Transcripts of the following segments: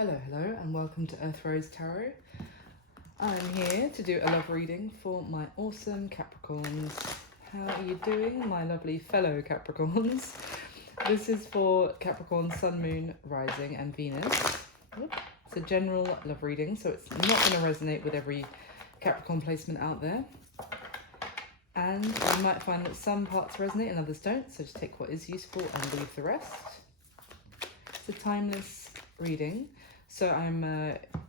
Hello, and welcome to Earth Rose Tarot. I'm here to do a love reading for my awesome Capricorns. How are you doing, my lovely fellow Capricorns? This is for Capricorn, Sun, Moon, Rising, and Venus. It's a general love reading, so it's not going to resonate with every Capricorn placement out there. And you might find that some parts resonate and others don't, so just take what is useful and leave the rest. It's a timeless reading. So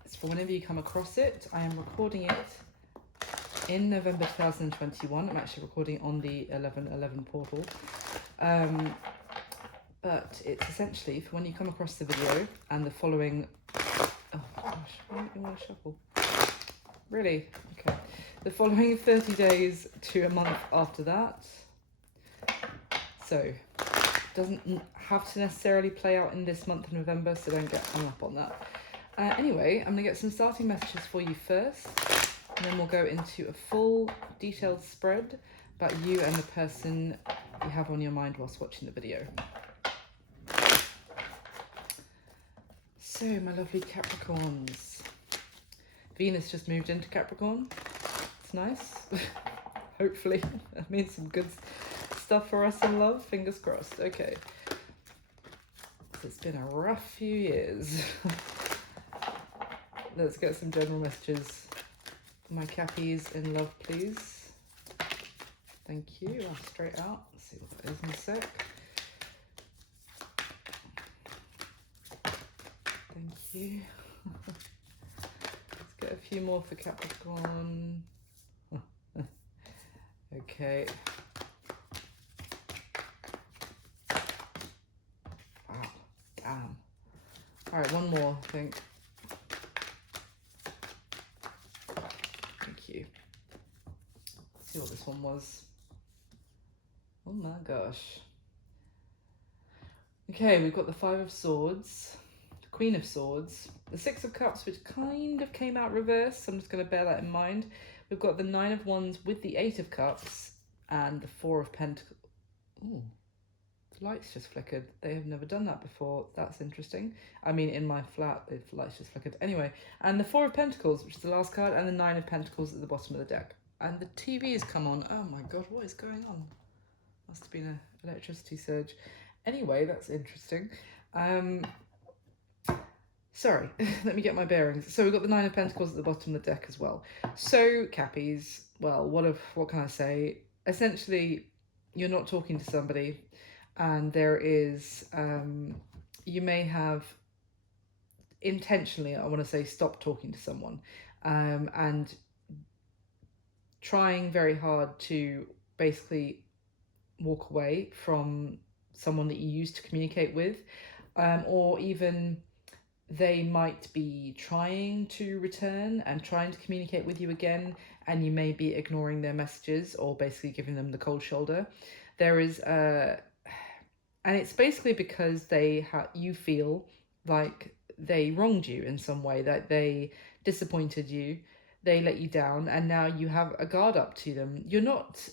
it's for whenever you come across it. I am recording it in November 2021. I'm actually recording on the 11/11 portal. But it's essentially for when you come across the video and the following... Oh gosh, why don't you want to shuffle? Really? Okay. The following 30 days to a month after that. So, it doesn't have to necessarily play out in this month of November, so don't get hung up on that. Anyway, I'm going to get some starting messages for you first, and then we'll go into a full detailed spread about you and the person you have on your mind whilst watching the video. So, my lovely Capricorns. Venus just moved into Capricorn. It's nice. Hopefully, that means some good stuff for us in love. Fingers crossed. Okay. So it's been a rough few years. Let's get some general messages for my Cappies in love, please. Thank you. I'll straight out. Let's see what that is in a sec. Thank you. Let's get a few more for Capricorn. Okay. Wow. Damn. All right, one more, I think. Thank you. Let's see what this one was. Oh my gosh. Okay, we've got the Five of Swords, the Queen of Swords, the Six of Cups, which kind of came out reversed, so I'm just going to bear that in mind. We've got the Nine of Wands with the Eight of Cups and the Four of Pentacles. Ooh, the lights just flickered. They have never done that before. That's interesting. I mean, in my flat, the lights just flickered. Anyway, and the Four of Pentacles, which is the last card, and the Nine of Pentacles at the bottom of the deck. And the TV has come on. Oh my God, what is going on? Must have been an electricity surge. Anyway, that's interesting. Sorry, let me get my bearings. So we've got the Nine of Pentacles at the bottom of the deck as well. So, Cappies, well, what can I say? Essentially, you're not talking to somebody, and there is, you may have intentionally, I want to say, stopped talking to someone, and trying very hard to basically walk away from someone that you used to communicate with, or even they might be trying to return and trying to communicate with you again, and you may be ignoring their messages or basically giving them the cold shoulder. There is and it's basically because you feel like they wronged you in some way, that they disappointed you, they let you down, and now you have a guard up to them. You're not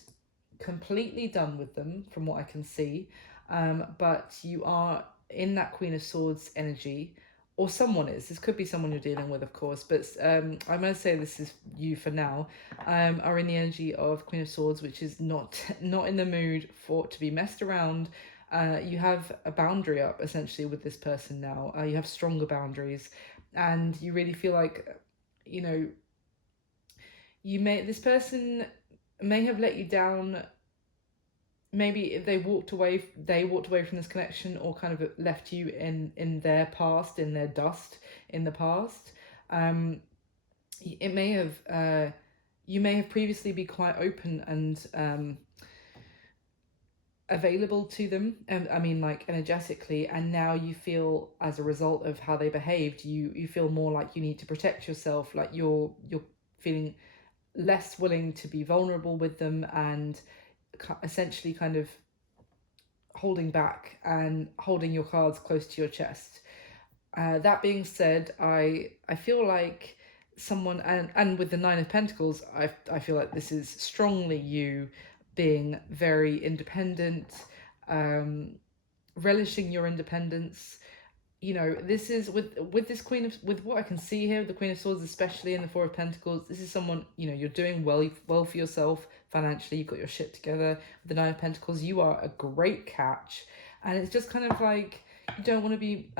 completely done with them from what I can see, but you are in that Queen of Swords energy, or someone is. This could be someone you're dealing with, of course, but I'm going to say this is you for now, are in the energy of Queen of Swords, which is not in the mood to be messed around. You have a boundary up, essentially, with this person now. You have stronger boundaries, and you really feel like, you know, this person may have let you down. Maybe if they walked away from this connection, or kind of left you in their past, in their dust in the past. It may have, you may have previously been quite open and available to them, I mean, like, energetically, and now you feel, as a result of how they behaved, you feel more like you need to protect yourself, like you're feeling less willing to be vulnerable with them, and essentially kind of holding back and holding your cards close to your chest. That being said, I feel like someone, and with the Nine of Pentacles, I feel like this is strongly you being very independent, relishing your independence, you know, this is with this queen of, with what I can see here, the Queen of Swords, especially in the Four of Pentacles, this is someone, you know, you're doing well for yourself financially, you've got your shit together. With the Nine of Pentacles, you are a great catch, and it's just kind of like you don't want to be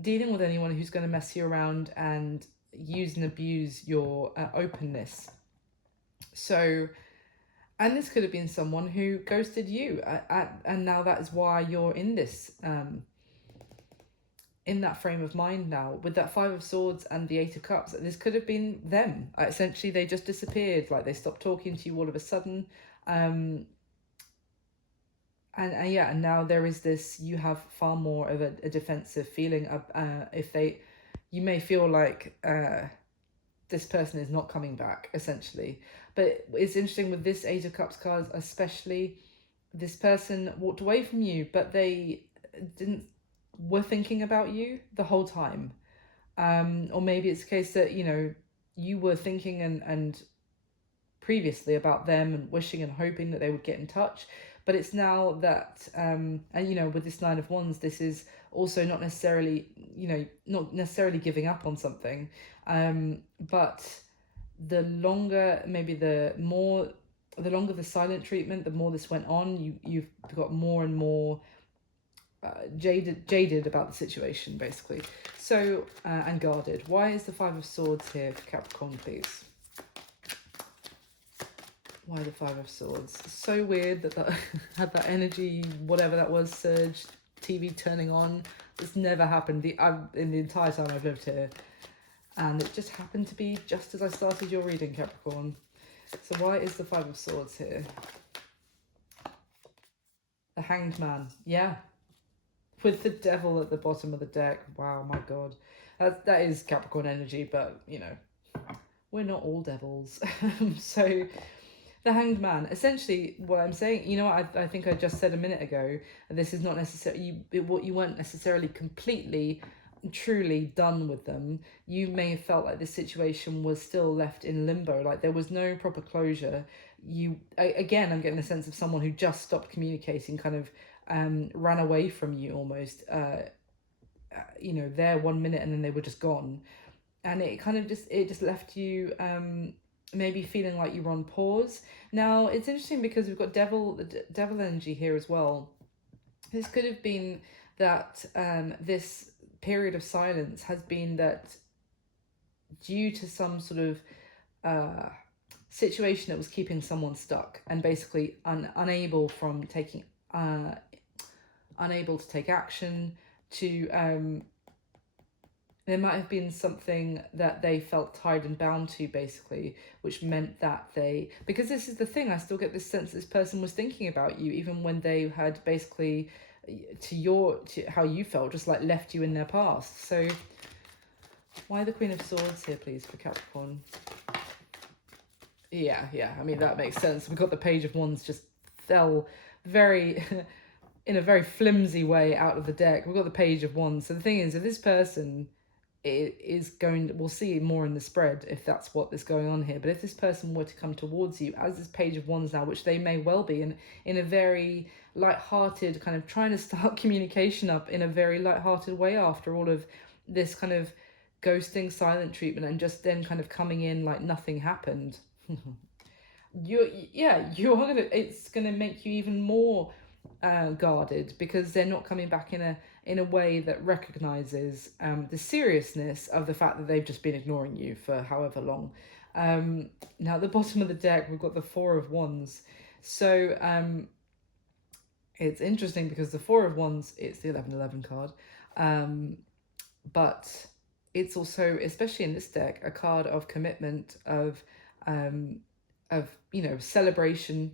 dealing with anyone who's going to mess you around and use and abuse your openness. So, and this could have been someone who ghosted you, and now that is why you're in this in that frame of mind now. With that Five of Swords and the Eight of Cups, this could have been them. Essentially, they just disappeared, like they stopped talking to you all of a sudden. And yeah, and now there is this, you have far more of a defensive feeling of if they, you may feel like this person is not coming back, essentially. But it's interesting with this Eight of Cups card, especially, this person walked away from you, but they were thinking about you the whole time. Or maybe it's a case that, you know, you were thinking and previously about them and wishing and hoping that they would get in touch. But it's now that, and you know, with this Nine of Wands, this is also not necessarily, you know, not necessarily giving up on something. But the longer, maybe the longer the silent treatment, the more this went on, you've got more and more jaded about the situation, basically. So, and guarded. Why is the Five of Swords here for Capricorn, please? Why the Five of Swords? So weird that had that energy, whatever that was, surge, TV turning on. It's never happened in the entire time I've lived here. And it just happened to be just as I started your reading, Capricorn. So why is the Five of Swords here? The Hanged Man. Yeah. With the Devil at the bottom of the deck. Wow, my God. That is Capricorn energy, but, you know, we're not all devils. So, the Hanged Man. Essentially, what I'm saying, you know, I think I just said a minute ago, this is not necessarily, you weren't necessarily completely, truly done with them. You may have felt like this situation was still left in limbo, like there was no proper closure. Again, I'm getting a sense of someone who just stopped communicating, kind of ran away from you almost, you know, there 1 minute and then they were just gone. And it kind of just left you maybe feeling like you were on pause. Now, it's interesting because we've got devil energy here as well. This could have been that this period of silence has been that due to some sort of situation that was keeping someone stuck and basically unable to take action, to there might have been something that they felt tied and bound to, basically, which meant that they, because this is the thing, I still get this sense this person was thinking about you even when they had basically, to how you felt, just like left you in their past. So why the Queen of Swords here, please, for Capricorn? Yeah, I mean, that makes sense. We've got the Page of Wands just fell very in a very flimsy way out of the deck. We've got the Page of Wands. So the thing is, if this person is going, we'll see more in the spread if that's what is going on here, but if this person were to come towards you as this Page of Wands now, which they may well be, in a very light-hearted, kind of trying to start communication up in a very light-hearted way after all of this kind of ghosting, silent treatment, and just then kind of coming in like nothing happened. It's gonna make you even more guarded, because they're not coming back in a way that recognizes the seriousness of the fact that they've just been ignoring you for however long. Now at the bottom of the deck we've got the Four of Wands. So it's interesting because the Four of Wands, it's the 11-11 card, but it's also, especially in this deck, a card of commitment, of you know, celebration,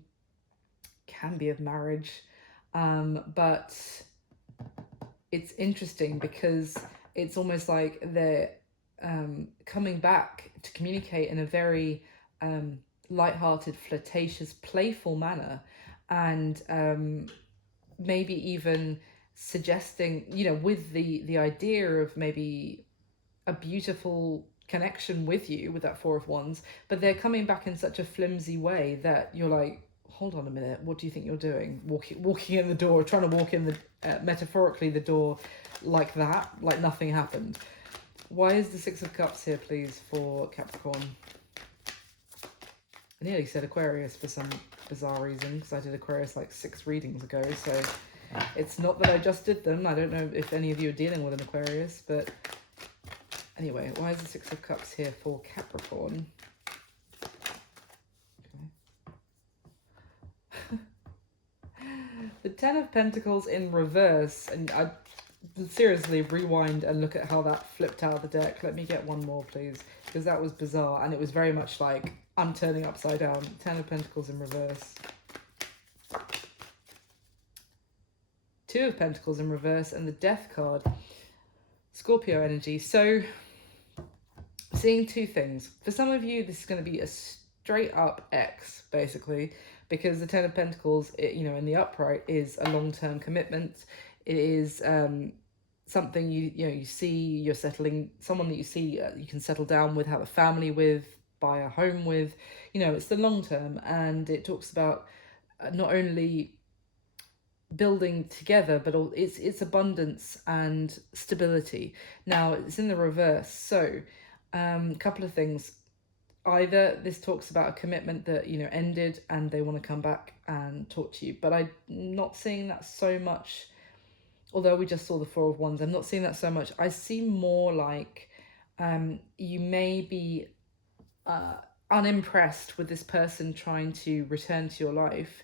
can be of marriage. But it's interesting because it's almost like they're coming back to communicate in a very light-hearted, flirtatious, playful manner, and maybe even suggesting, you know, with the idea of maybe a beautiful connection with you with that Four of Wands, but they're coming back in such a flimsy way that you're like, hold on a minute, what do you think you're doing? Walking in the door, trying to walk in metaphorically the door like that, like nothing happened. Why is the Six of Cups here, please, for Capricorn? I nearly said Aquarius for some bizarre reason, because I did Aquarius like 6 readings ago, so it's not that I just did them. I don't know if any of you are dealing with an Aquarius, but anyway, why is the Six of Cups here for Capricorn? Okay. The Ten of Pentacles in reverse, and I seriously rewind and look at how that flipped out of the deck. Let me get one more, please, because that was bizarre, and it was very much like I'm turning upside down. Ten of Pentacles in reverse. Two of Pentacles in reverse, and the Death card. Scorpio energy. So, seeing 2 things. For some of you, this is going to be a straight up X, basically, because the Ten of Pentacles, in the upright, is a long-term commitment. It is something you see, you're settling, someone that you see you can settle down with, have a family with, buy a home with. It's the long term, and it talks about not only building together, but it's abundance and stability. Now it's in the reverse, so couple of things. Either this talks about a commitment that ended and they want to come back and talk to you, but I'm not seeing that so much. Although we just saw the Four of Wands, I'm not seeing that so much. I see more like you may be unimpressed with this person trying to return to your life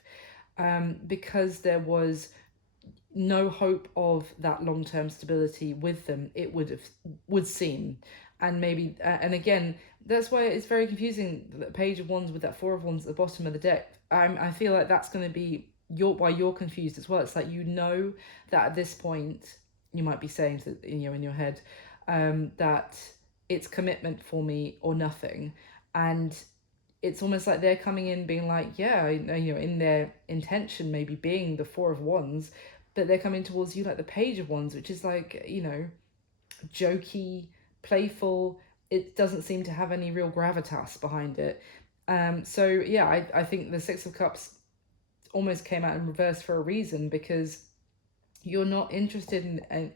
because there was no hope of that long-term stability with them, it would seem. And maybe, and again, that's why it's very confusing, the Page of Wands with that Four of Wands at the bottom of the deck. I feel like that's going to be why you're confused as well. It's like, that at this point, you might be saying to, in your head, that it's commitment for me or nothing. And it's almost like they're coming in being like, yeah, in their intention maybe being the Four of Wands, but they're coming towards you like the Page of Wands, which is like, jokey, playful. It doesn't seem to have any real gravitas behind it. So yeah, I think the Six of Cups almost came out in reverse for a reason, because you're not interested in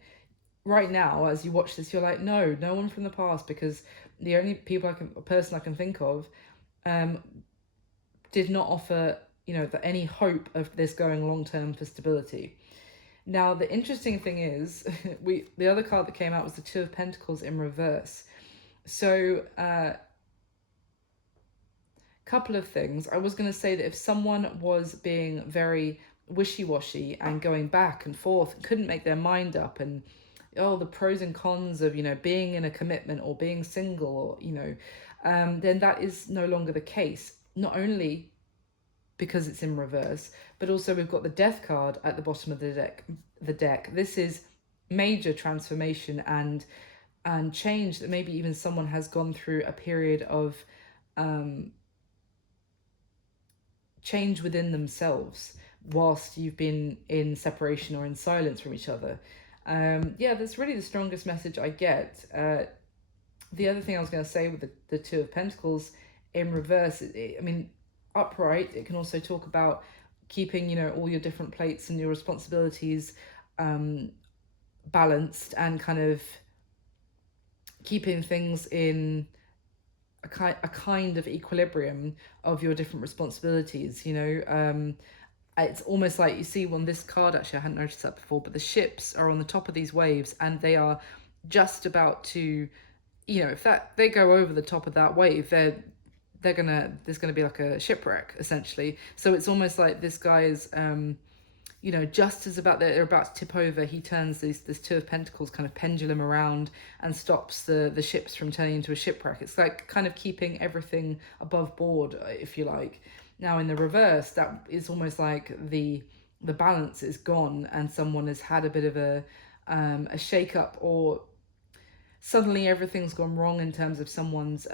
right now, as you watch this, you're like, no one from the past, because the only person I can think of did not offer any hope of this going long term for stability. Now the interesting thing is, the other card that came out was the Two of Pentacles in reverse. So couple of things. I was going to say that if someone was being very wishy-washy and going back and forth, couldn't make their mind up, and the pros and cons of being in a commitment or being single, or then that is no longer the case. Not only because it's in reverse, but also we've got the Death card at the bottom of the deck. This is major transformation and change, that maybe even someone has gone through a period of change within themselves whilst you've been in separation or in silence from each other. That's really the strongest message I get. The other thing I was going to say with the Two of Pentacles in reverse, upright, it can also talk about keeping all your different plates and your responsibilities balanced, and kind of keeping things in a kind of equilibrium of your different responsibilities. It's almost like, you see on this card, actually I hadn't noticed that before, but the ships are on the top of these waves, and they are just about to, if they go over the top of that wave, there's gonna be like a shipwreck essentially. So it's almost like this guy is just as they're about to tip over, he turns this Two of Pentacles kind of pendulum around and stops the ships from turning into a shipwreck. It's like kind of keeping everything above board, if you like. Now in the reverse, that is almost like the balance is gone, and someone has had a bit of a shake up, or suddenly everything's gone wrong in terms of someone's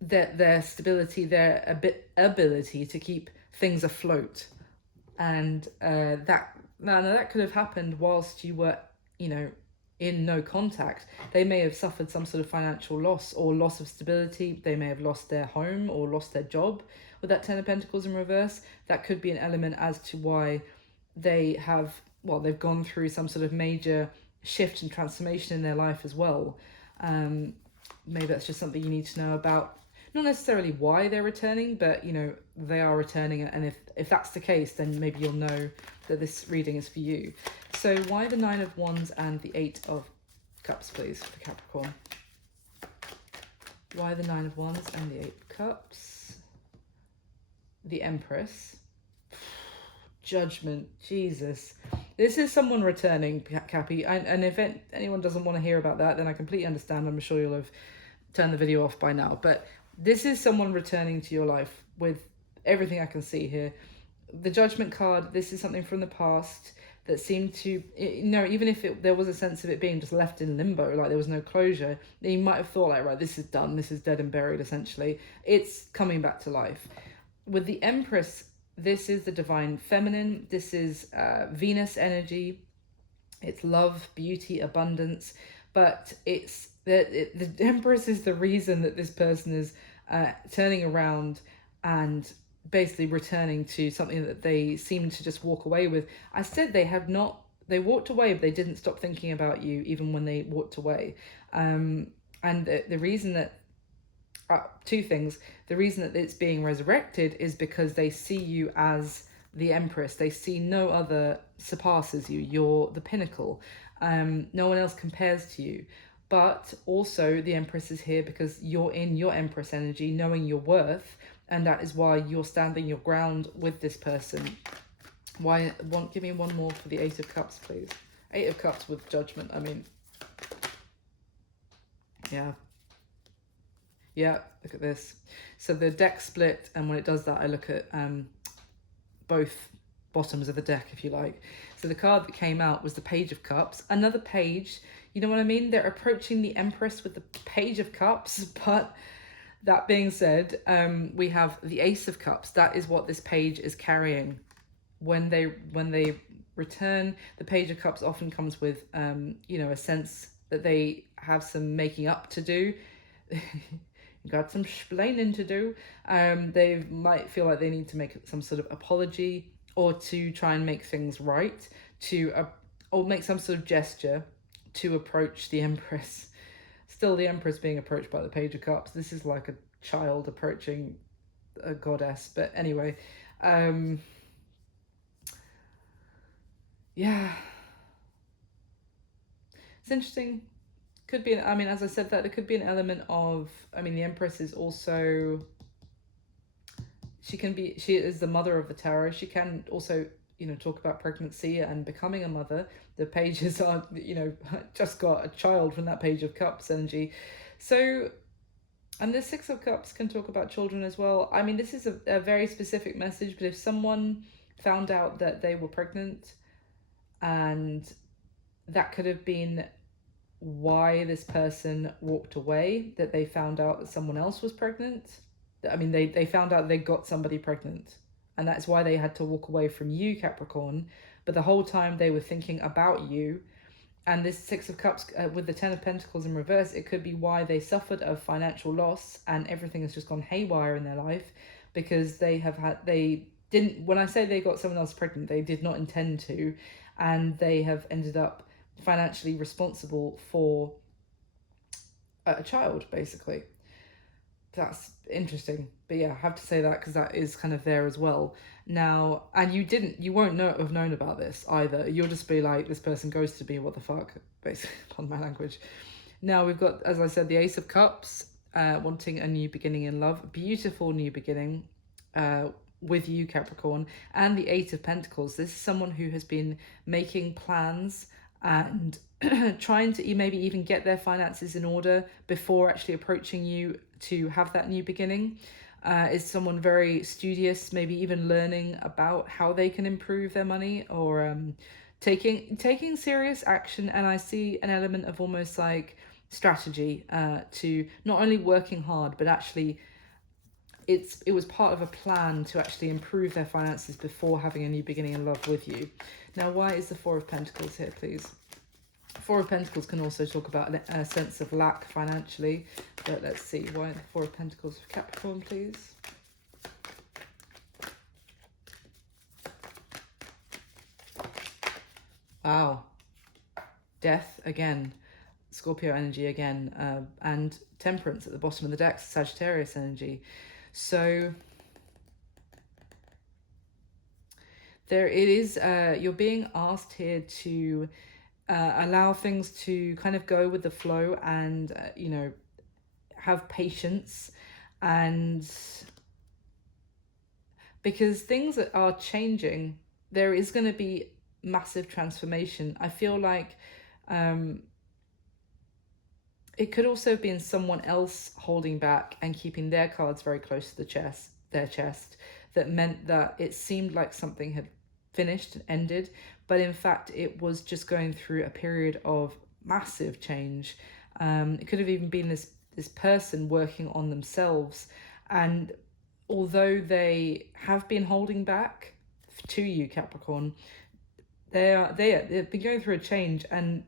their stability, their ability to keep things afloat. And that could have happened whilst you were in no contact. They may have suffered some sort of financial loss or loss of stability. They may have lost their home or lost their job with that Ten of Pentacles in reverse. That could be an element as to why they have, well, they've gone through some sort of major shift and transformation in their life as well. Maybe that's just something you need to know about. Not necessarily why they're returning, but you know, they are returning, and if that's the case, then maybe you'll know that this reading is for you. So why the Nine of Wands and the Eight of Cups, please, for Capricorn? Why the Nine of Wands and the Eight of Cups? The Empress. Judgment. Jesus. This is someone returning, Cappy. And if anyone doesn't want to hear about that, then I completely understand. I'm sure you'll have turned the video off by now. But this is someone returning to your life with everything I can see here. The Judgment card, this is something from the past that seemed to, you know, even if there was a sense of it being just left in limbo, like there was no closure, then you might have thought like, right, this is done, this is dead and buried essentially. It's coming back to life. With the Empress, this is the divine feminine. This is Venus energy. It's love, beauty, abundance. But it's the Empress is the reason that this person is turning around and basically returning to something that they seem to just walk away with. I said they walked away, but they didn't stop thinking about you even when they walked away. And the reason that, two things. The reason that it's being resurrected is because they see you as the Empress. They see no other surpasses you. You're the pinnacle. No one else compares to you. But also the Empress is here because you're in your Empress energy, knowing your worth, and that is why you're standing your ground with this person. Give me one more for the Eight of Cups, please. Eight of Cups with Judgment. I mean, yeah. Yeah, look at this. So the deck split, and when it does that, I look at both bottoms of the deck, if you like. So the card that came out was the Page of Cups. Another page, you know what I mean? They're approaching the Empress with the Page of Cups, but that being said, we have the Ace of Cups. That is what this page is carrying. When they return, the Page of Cups often comes with, you know, a sense that they have some making up to do. Got some explaining to do. They might feel like they need to make some sort of apology or to try and make things right, or make some sort of gesture to approach the Empress. Still, the Empress being approached by the Page of Cups. This is like a child approaching a goddess. But anyway, yeah, it's interesting. Could be, I mean, as I said that, there could be an element of, I mean, the Empress is also, she is the mother of the tarot. She can also, you know, talk about pregnancy and becoming a mother. The pages are, you know, just got a child from that Page of Cups energy. So, and the Six of Cups can talk about children as well. I mean, this is a very specific message, but if someone found out that they were pregnant, and that could have been why this person walked away, that they found out that someone else was pregnant. I mean, they found out they got somebody pregnant, and that's why they had to walk away from you, Capricorn. But the whole time they were thinking about you. And this Six of Cups with the Ten of Pentacles in reverse, it could be why they suffered a financial loss and everything has just gone haywire in their life, because they didn't, when I say they got someone else pregnant, they did not intend to, and they have ended up financially responsible for a child, basically. That's interesting. But yeah, I have to say that because that is kind of there as well. Now, and you won't have known about this either. You'll just be like, this person goes to be, what the fuck, basically, on my language. Now we've got, as I said, the Ace of Cups, wanting a new beginning in love, beautiful new beginning with you, Capricorn, and the Eight of Pentacles. This is someone who has been making plans and trying to maybe even get their finances in order before actually approaching you to have that new beginning. Is someone very studious, maybe even learning about how they can improve their money, or taking serious action. And I see an element of almost like strategy to not only working hard, but actually it was part of a plan to actually improve their finances before having a new beginning in love with you. Now, why is the Four of Pentacles here, please? Four of Pentacles can also talk about a sense of lack financially, but let's see why the Four of Pentacles for Capricorn, please. Wow. Death again. Scorpio energy again. And Temperance at the bottom of the deck, Sagittarius energy. So there it is. You're being asked here to allow things to kind of go with the flow, and you know, have patience, and because things are changing, there is going to be massive transformation. I feel like it could also have been someone else holding back and keeping their cards very close to their chest, that meant that it seemed like something had finished and ended, but in fact it was just going through a period of massive change. It could have even been this person working on themselves, and although they have been holding back to you, Capricorn, they've been going through a change, and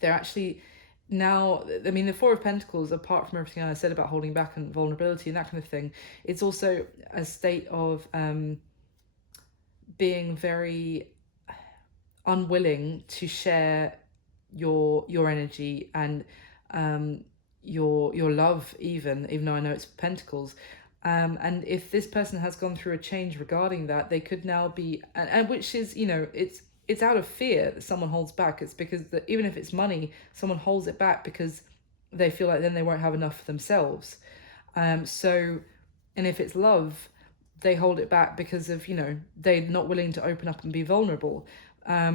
they're actually now, I mean, the Four of Pentacles, apart from everything I said about holding back and vulnerability and that kind of thing, it's also a state of being very unwilling to share your energy and your love, even though I know it's Pentacles. And if this person has gone through a change regarding that, they could now be, and which is, you know, it's out of fear that someone holds back. It's because even if it's money, someone holds it back because they feel like then they won't have enough for themselves. So, and if it's love, they hold it back because of, you know, they're not willing to open up and be vulnerable,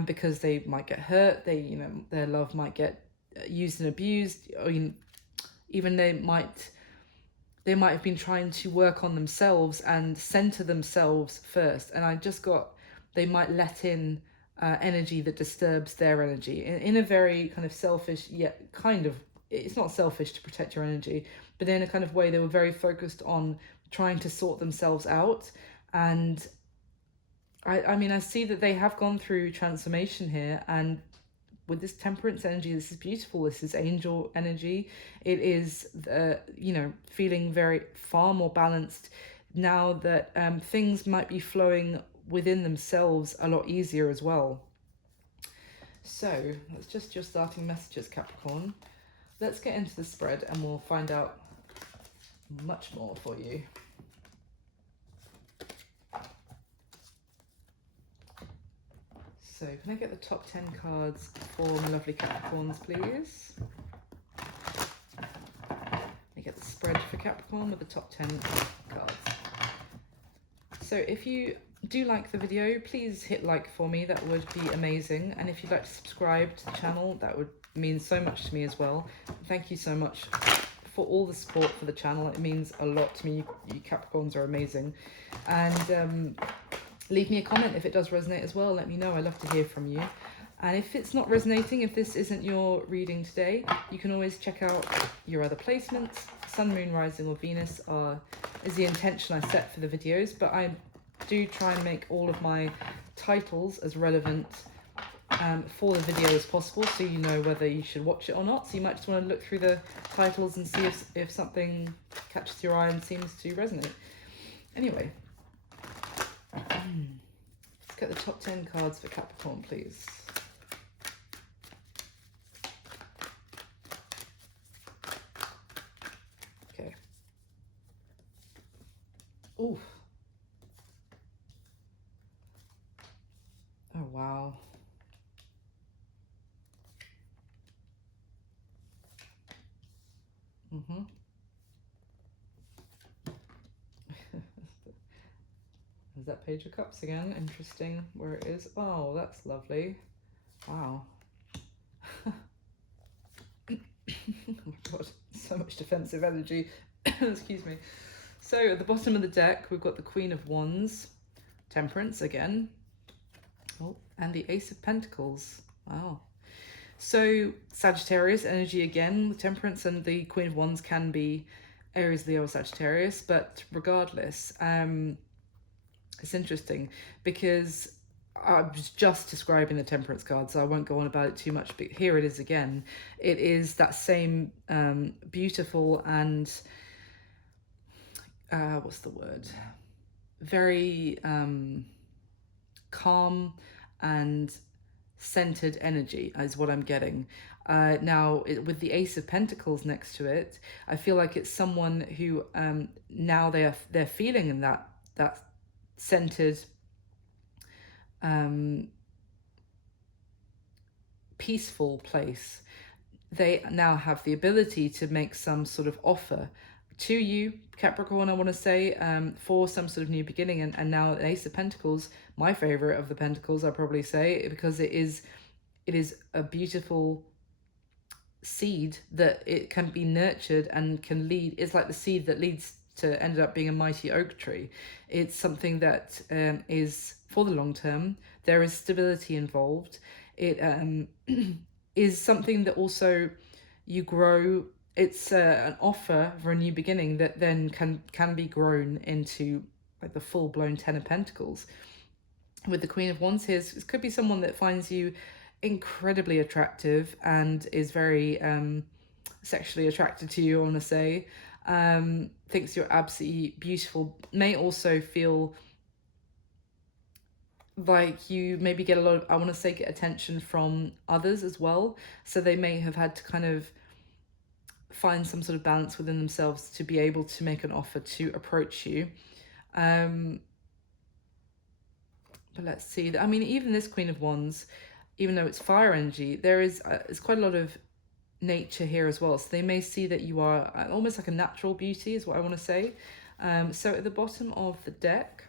because they might get hurt. They, you know, their love might get used and abused, or even they might have been trying to work on themselves and center themselves first. And I just got, they might let in energy that disturbs their energy in a very kind of selfish, yet kind of, it's not selfish to protect your energy, but in a kind of way they were very focused on trying to sort themselves out. And I mean, I see that they have gone through transformation here, and with this Temperance energy, this is beautiful. This is angel energy. It is, you know, feeling very far more balanced now that things might be flowing within themselves a lot easier as well. So that's just your starting messages, Capricorn. Let's get into the spread and we'll find out much more for you. So can I get the top 10 cards for my lovely Capricorns, please? I get the spread for Capricorn with the top 10 cards. So if you do like the video, please hit like for me. That would be amazing. And if you'd like to subscribe to the channel, that would mean so much to me as well. Thank you so much for all the support for the channel. It means a lot to me. You Capricorns are amazing. And leave me a comment if it does resonate as well. Let me know. I love to hear from you. And if it's not resonating, if this isn't your reading today, you can always check out your other placements. Sun, Moon, Rising or Venus is the intention I set for the videos, but I do try and make all of my titles as relevant for the video as possible, so you know whether you should watch it or not. So you might just want to look through the titles and see if something catches your eye and seems to resonate. Anyway, let's get the top 10 cards for Capricorn, please. Okay. Oof. Oh, wow. Mm-hmm. There's that Page of Cups again. Interesting where it is. Oh, that's lovely. Wow. Oh my god, so much defensive energy. Excuse me. So at the bottom of the deck, we've got the Queen of Wands, Temperance again. Oh, and the Ace of Pentacles. Wow. So Sagittarius energy again. The Temperance and the Queen of Wands can be Aries, Leo, or Sagittarius, but regardless, it's interesting because I was just describing the Temperance card, so I won't go on about it too much, but here it is again. It is that same beautiful and what's the word? Very calm and centered energy is what I'm getting. Now, with the Ace of Pentacles next to it, I feel like it's someone who now they're feeling in that centered, peaceful place. They now have the ability to make some sort of offer to you, Capricorn, I want to say, for some sort of new beginning. And now an Ace of Pentacles, my favorite of the Pentacles, I'll probably say, because it is a beautiful seed that it can be nurtured and can lead. It's like the seed that leads to ended up being a mighty oak tree. It's something that is for the long term. There is stability involved. It is something that also you grow. It's an offer for a new beginning that then can be grown into like the full-blown Ten of Pentacles. With the Queen of Wands here, it could be someone that finds you incredibly attractive and is very sexually attracted to you, I want to say. Thinks you're absolutely beautiful. May also feel like you maybe get a lot of, I want to say, get attention from others as well. So they may have had to kind of find some sort of balance within themselves to be able to make an offer to approach you. But let's see. I mean, even this Queen of Wands, even though it's fire energy, there is it's quite a lot of nature here as well. So they may see that you are almost like a natural beauty is what I want to say. So at the bottom of the deck,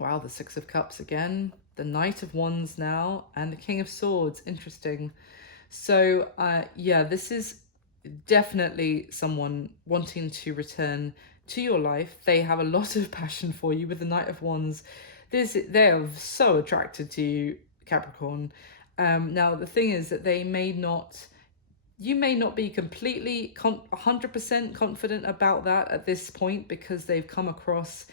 wow, the Six of Cups again, the Knight of Wands now, and the King of Swords. Interesting. So yeah, this is definitely someone wanting to return to your life. They have a lot of passion for you with the Knight of Wands. They're so attracted to you, Capricorn. Now the thing is that you may not be completely 100% confident about that at this point, because they've come across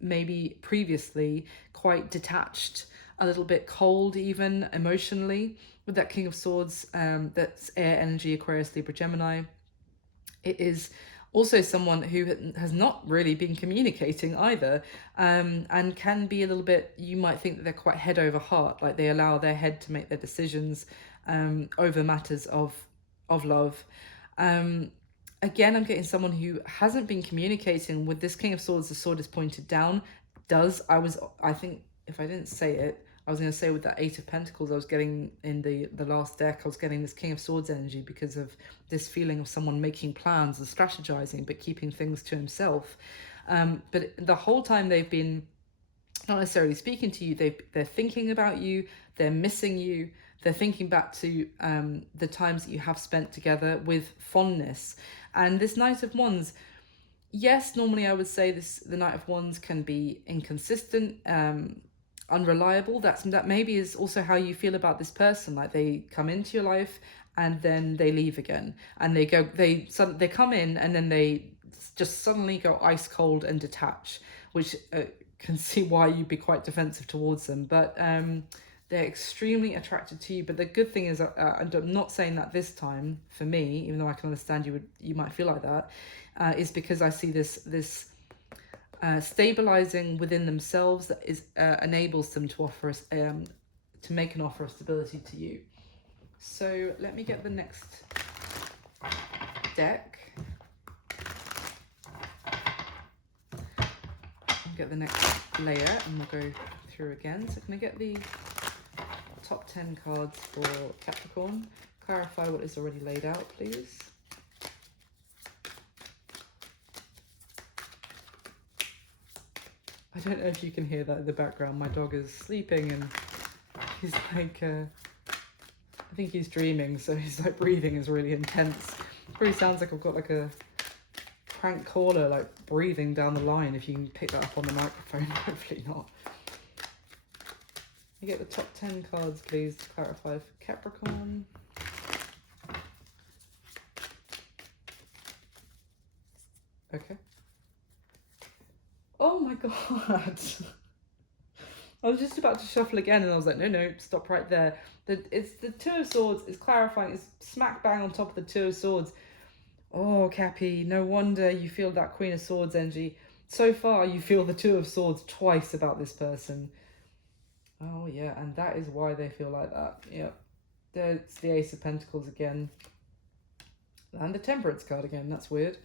maybe previously quite detached, a little bit cold even emotionally. With that King of Swords, that's air energy, Aquarius, Libra, Gemini. It is also someone who has not really been communicating either, and can be a little bit, you might think that they're quite head over heart, like they allow their head to make their decisions over matters of love. Again, I'm getting someone who hasn't been communicating. With this King of Swords, the sword is pointed down. I think if I didn't say it, I was going to say with that Eight of Pentacles, I was getting in the last deck, I was getting this King of Swords energy because of this feeling of someone making plans and strategizing, but keeping things to himself. But the whole time they've been not necessarily speaking to you, they're thinking about you, they're missing you, they're thinking back to the times that you have spent together with fondness. And this Knight of Wands, yes, normally I would say the Knight of Wands can be inconsistent, unreliable. That maybe is also how you feel about this person. Like they come into your life and then they leave again, and they come in and then they just suddenly go ice cold and detach, which can see why you'd be quite defensive towards them. But they're extremely attracted to you. But the good thing is, I'm not saying that this time for me, even though I can understand you might feel like that, is because I see this stabilizing within themselves that is enables them to offer us to make an offer of stability to you. So let me get the next deck. Get the next layer and we'll go through again. So can I get the top 10 cards for Capricorn? Clarify what is already laid out, please. I don't know if you can hear that in the background. My dog is sleeping and he's like, I think he's dreaming, so his like breathing is really intense. It probably sounds like I've got like a prank caller like breathing down the line, if you can pick that up on the microphone. Hopefully not. You get the top 10 cards, please, to clarify for Capricorn. Okay. Oh my god. I was just about to shuffle again and I was like, no, stop right there. It's the Two of Swords is clarifying. It's smack bang on top of the Two of Swords. Oh, Cappy, no wonder you feel that Queen of Swords energy. So far, you feel the Two of Swords twice about this person. Oh yeah, and that is why they feel like that. Yep. It's the Ace of Pentacles again. And the Temperance card again. That's weird.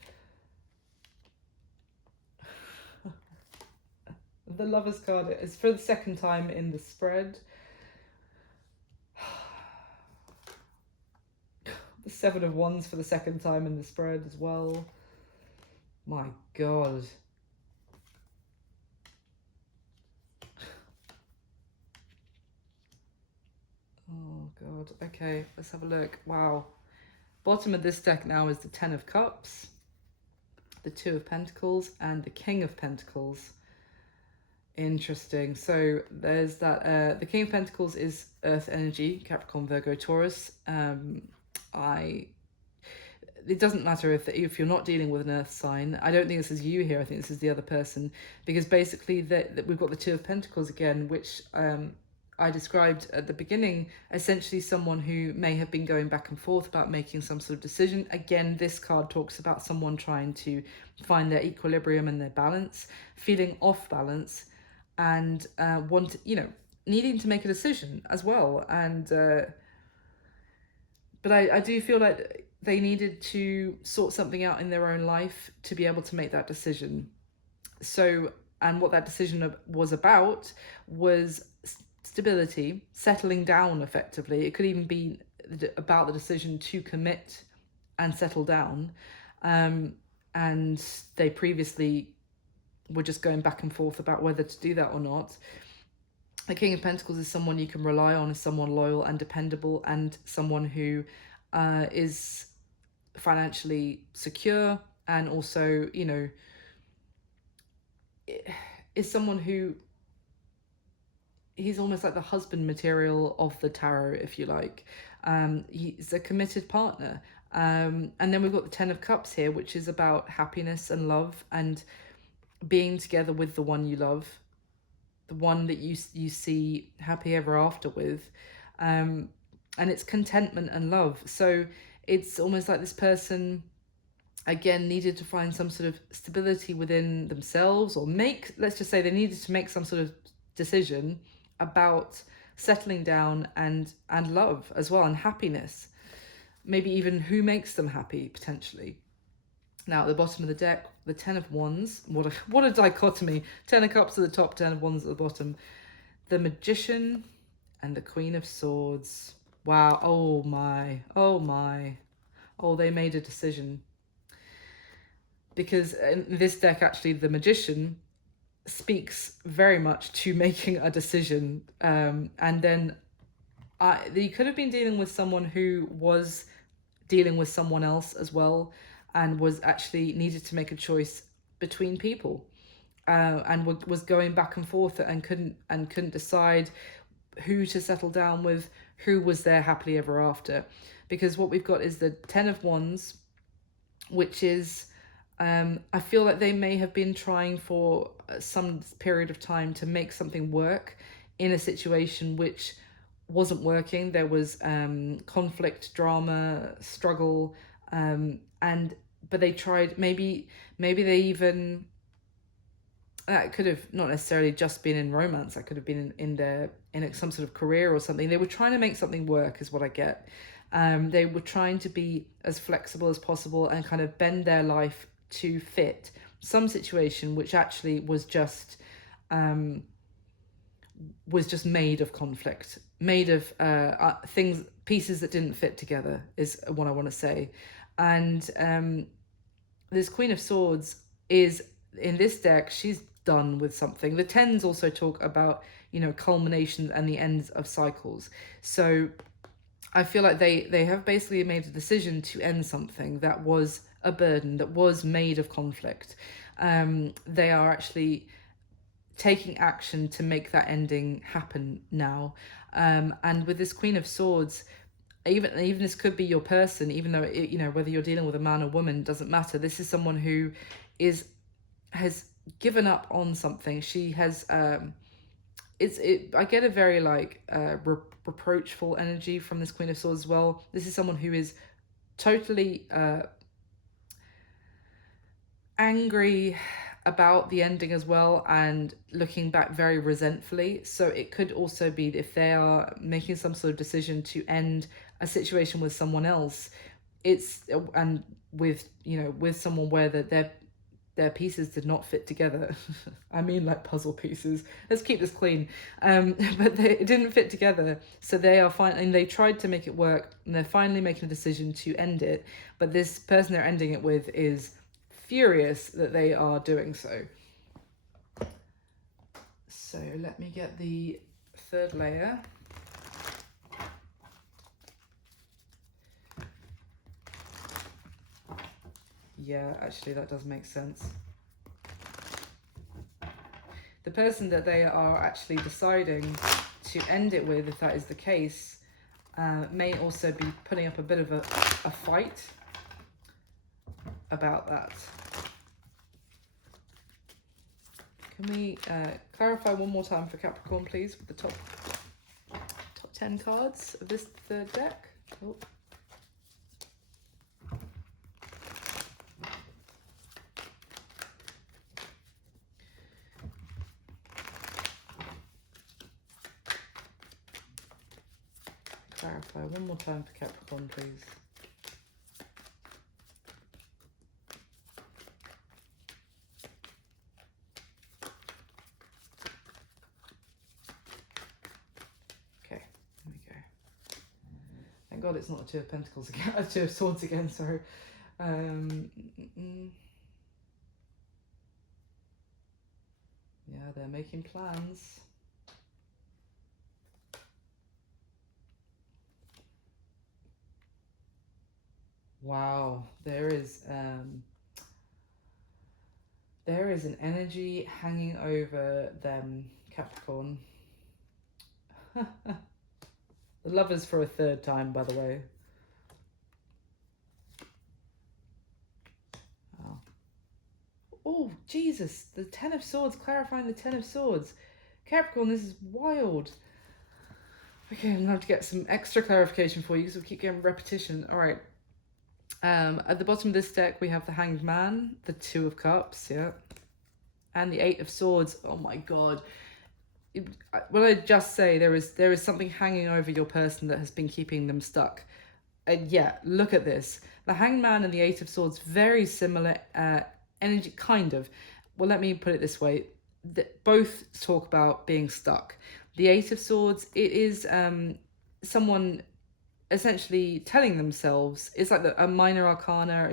The Lovers card is for the second time in the spread. The Seven of Wands for the second time in the spread as well. My God. Oh God. Okay, let's have a look. Wow. Bottom of this deck now is the Ten of Cups, the Two of Pentacles, and the King of Pentacles. Interesting. So there's that. The King of Pentacles is Earth energy, Capricorn, Virgo, Taurus. It doesn't matter if you're not dealing with an earth sign. I don't think this is you here. I think this is the other person, because basically that we've got the Two of Pentacles again, which I described at the beginning. Essentially, someone who may have been going back and forth about making some sort of decision. Again, this card talks about someone trying to find their equilibrium and their balance, feeling off balance, and needing to make a decision as well. And but I do feel like they needed to sort something out in their own life to be able to make that decision. So, and what that decision was about was stability, settling down effectively. It could even be about the decision to commit and settle down. And they previously were just going back and forth about whether to do that or not. The King of Pentacles is someone you can rely on, is someone loyal and dependable, and someone who is financially secure, and also, is someone who, he's almost like the husband material of the tarot, if you like. He's a committed partner. And then we've got the Ten of Cups here, which is about happiness and love and being together with the one you love, the one that you see happy ever after with. And it's contentment and love. So it's almost like this person, again, needed to find some sort of stability within themselves, or let's just say they needed to make some sort of decision about settling down and love as well, and happiness. Maybe even who makes them happy, potentially. Now, at the bottom of the deck, the Ten of Wands. What a dichotomy. Ten of Cups at the top, Ten of Wands at the bottom. The Magician and the Queen of Swords. Wow. Oh my. Oh my. Oh, they made a decision. Because in this deck, actually, the Magician speaks very much to making a decision. And then you could have been dealing with someone who was dealing with someone else as well, and was actually needed to make a choice between people, and was going back and forth and couldn't decide who to settle down with, who was there happily ever after. Because what we've got is the Ten of Wands, which is, I feel like they may have been trying for some period of time to make something work in a situation which wasn't working. There was conflict, drama, struggle, but they tried. Maybe they even, that could have not necessarily just been in romance. That could have been in some sort of career or something. They were trying to make something work, is what I get. They were trying to be as flexible as possible and kind of bend their life to fit some situation which actually was just made of conflict, made of pieces that didn't fit together, is what I want to say. And this Queen of Swords is, in this deck, she's done with something. The Tens also talk about, culmination and the ends of cycles. So I feel like they have basically made a decision to end something that was a burden, that was made of conflict. They are actually taking action to make that ending happen now. And with this Queen of Swords, even this could be your person, even though whether you're dealing with a man or woman, doesn't matter. This is someone who has given up on something. She has I get a very reproachful energy from this Queen of Swords as well. This is someone who is totally angry about the ending as well and looking back very resentfully. So it could also be if they are making some sort of decision to end a situation with someone else, it's and with with someone where their pieces did not fit together. I mean, like puzzle pieces. Let's keep this clean. But it didn't fit together. So they are fine, and they tried to make it work, and they're finally making a decision to end it. But this person they're ending it with is furious that they are doing so. So let me get the third layer. Yeah, actually that does make sense. The person that they are actually deciding to end it with, if that is the case, may also be putting up a bit of a fight about that. Can we clarify one more time for Capricorn, please, with the top 10 cards of this third deck? Oh. Clarify one more time for Capricorn, please. Okay, there we go. Thank God it's not a Two of Pentacles again, a Two of Swords again, sorry. Yeah, they're making plans. Wow, there is an energy hanging over them, Capricorn. The Lovers for a third time, by the way. Oh, oh Jesus, the Ten of Swords, clarifying the Ten of Swords. Capricorn, this is wild. Okay, I'm gonna have to get some extra clarification for you because we keep getting repetition. All right. At the bottom of this deck, we have the Hanged Man, the Two of Cups, yeah, and the Eight of Swords. Oh my God. When I just say there is something hanging over your person that has been keeping them stuck. And yeah, look at this. The Hanged Man and the Eight of Swords, very similar energy, kind of. Well, let me put it this way. Both talk about being stuck. The Eight of Swords, it is someone essentially telling themselves, it's like a minor arcana,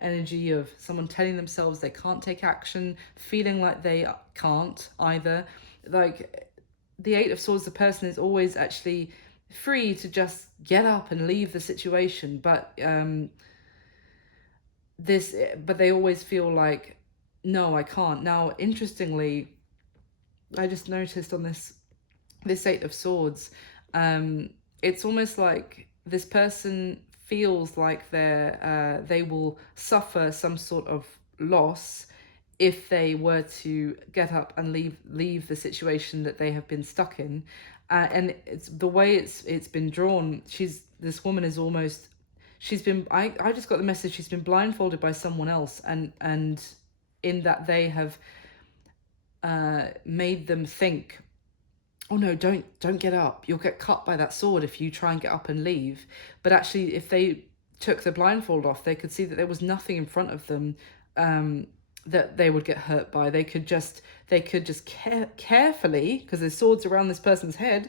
energy of someone telling themselves they can't take action, feeling like they can't either. Like the Eight of Swords, the person is always actually free to just get up and leave the situation, but they always feel like, no, I can't. Now, interestingly, I just noticed on this Eight of Swords, it's almost like this person feels like they will suffer some sort of loss if they were to get up and leave the situation that they have been stuck in, and it's the way it's been drawn. This woman is almost, I just got the message she's been blindfolded by someone else, and in that they have made them think, oh no, don't get up, you'll get cut by that sword if you try and get up and leave. But actually, if they took the blindfold off, they could see that there was nothing in front of them that they would get hurt by. They could just carefully, because there's swords around this person's head,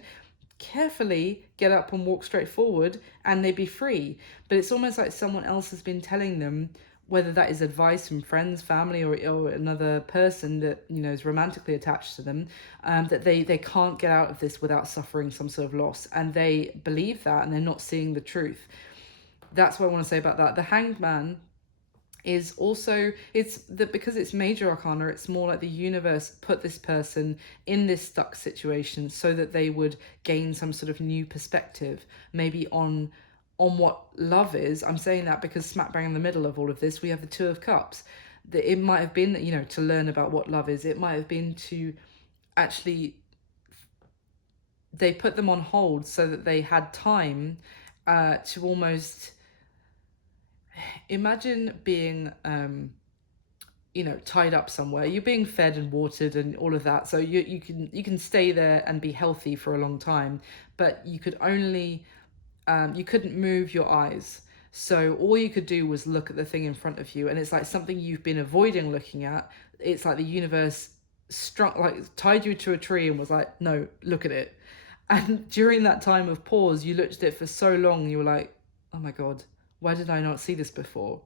carefully get up and walk straight forward, and they'd be free. But it's almost like someone else has been telling them, whether that is advice from friends, family, or another person that is romantically attached to them, that they can't get out of this without suffering some sort of loss, and they believe that, and they're not seeing the truth. That's what I want to say about that. The Hanged Man is also, because it's major arcana, it's more like the universe put this person in this stuck situation so that they would gain some sort of new perspective, maybe on what love is. I'm saying that because smack bang in the middle of all of this, we have the Two of Cups. That it might have been, to learn about what love is. It might have been to actually, they put them on hold so that they had time to almost imagine being tied up somewhere. You're being fed and watered and all of that, so you can stay there and be healthy for a long time, but you could only you couldn't move your eyes. So all you could do was look at the thing in front of you, and it's like something you've been avoiding looking at. It's like the universe struck, like tied you to a tree and was like, no, look at it. And during that time of pause, you looked at it for so long, you were like, oh my God, why did I not see this before?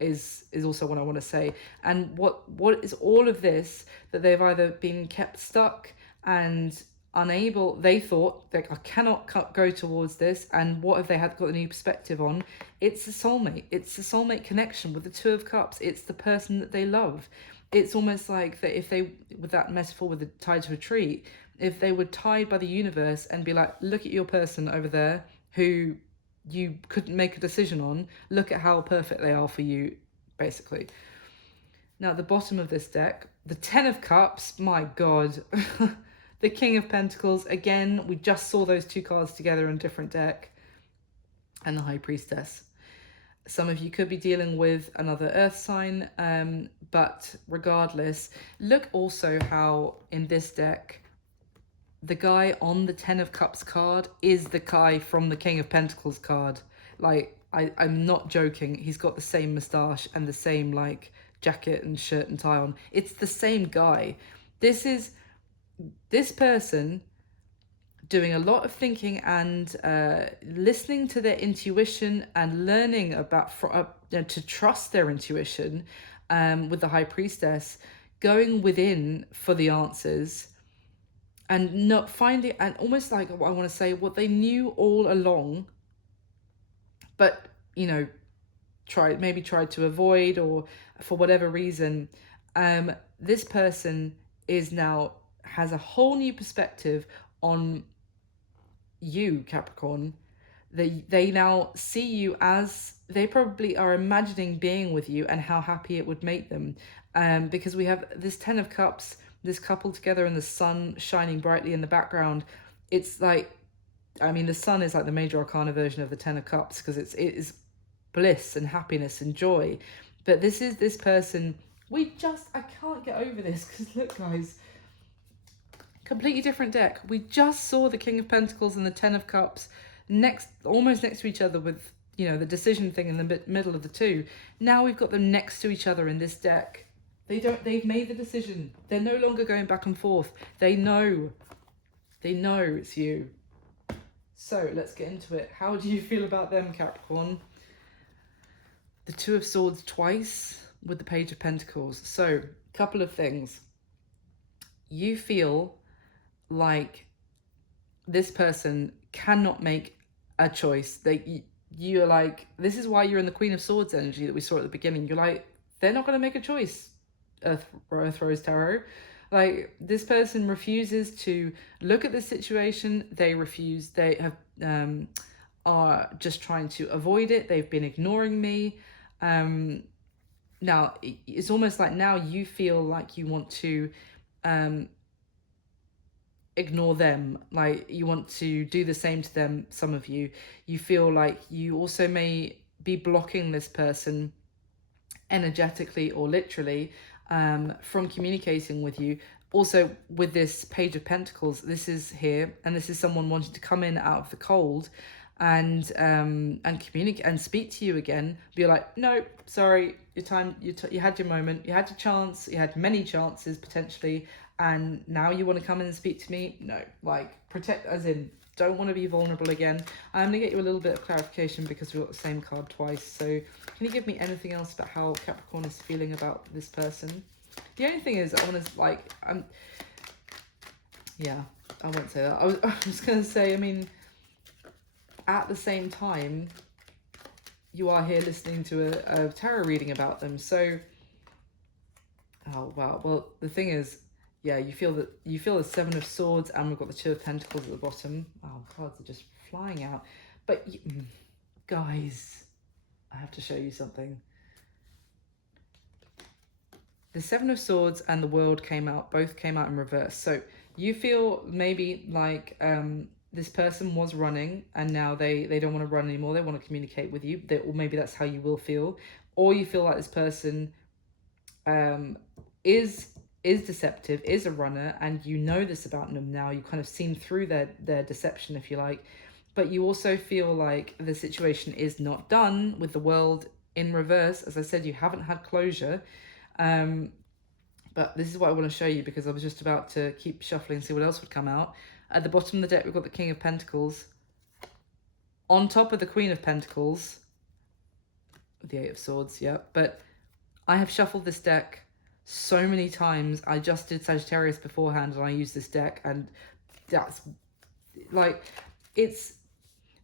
Is also what I want to say. And what is all of this, that they've either been kept stuck and unable, they thought like, I cannot go towards this, and what have they had got a new perspective on? It's a soulmate. It's a soulmate connection with the Two of Cups. It's the person that they love. It's almost like that, if they, with that metaphor with the tied to a tree, if they were tied by the universe and be like, look at your person over there who you couldn't make a decision on, look at how perfect they are for you, basically. Now, at the bottom of this deck, the Ten of Cups, my God. The King of Pentacles, again, we just saw those two cards together in a different deck. And the High Priestess. Some of you could be dealing with another earth sign, but regardless, look also how in this deck, the guy on the Ten of Cups card is the guy from the King of Pentacles card. Like, I'm not joking. He's got the same moustache and the same, like, jacket and shirt and tie on. It's the same guy. This person doing a lot of thinking and listening to their intuition and learning about to trust their intuition with the High Priestess, going within for the answers, and not finding, and almost like, what I want to say, what they knew all along, but tried to avoid, or for whatever reason, this person has a whole new perspective on you, Capricorn. They now see you as, they probably are imagining being with you and how happy it would make them, because we have this Ten of Cups, this couple together, and the sun shining brightly in the background. It's like, the sun is like the major arcana version of the Ten of Cups, because it is bliss and happiness and joy. But this is this person, I can't get over this, because look, guys, completely different deck. We just saw the King of Pentacles and the Ten of Cups almost next to each other, with the decision thing in the middle of the two. Now we've got them next to each other in this deck. They've made the decision. They're no longer going back and forth. They know it's you. So let's get into it. How do you feel about them, Capricorn? The Two of Swords twice with the Page of Pentacles. So, couple of things. You feel like this person cannot make a choice. You're like, this is why you're in the Queen of Swords energy that we saw at the beginning. You're like, they're not going to make a choice, Earth Rose Tarot. Like, this person refuses to look at this situation. They have are just trying to avoid it. They've been ignoring me. Now it's almost like now you feel like you want to ignore them, like you want to do the same to them. Some of you feel like you also may be blocking this person energetically or literally from communicating with you. Also, with this Page of Pentacles, this is here, and this is someone wanting to come in out of the cold and communicate and speak to you again. Be like, no, sorry, your time, you had your moment, you had your chance, you had many chances potentially, and now you want to come in and speak to me? No, like, protect, as in, don't want to be vulnerable again. I'm going to get you a little bit of clarification because we've got the same card twice. So can you give me anything else about how Capricorn is feeling about this person? The only thing is, I want to, like, yeah, I won't say that. I was going to say, at the same time, you are here listening to a tarot reading about them. So, oh, wow. Well, the thing is, yeah, you feel the Seven of Swords, and we've got the Two of Pentacles at the bottom. Oh, cards are just flying out. But, guys, I have to show you something. The Seven of Swords and the World both came out in reverse. So you feel maybe like this person was running, and now they don't want to run anymore. They want to communicate with you. Or maybe that's how you will feel. Or you feel like this person um, is is deceptive, is a runner, and you know this about them now. You kind of seen through their deception, if you like, but you also feel like the situation is not done with the world in reverse. As I said, you haven't had closure. Um, but this is what I want to show you, because I was just about to keep shuffling and see what else would come out. At the bottom of the deck, we've got the King of Pentacles. On top of the Queen of Pentacles, the Eight of Swords, yeah. But I have shuffled this deck so many times. I just did Sagittarius beforehand and I used this deck, and that's like, this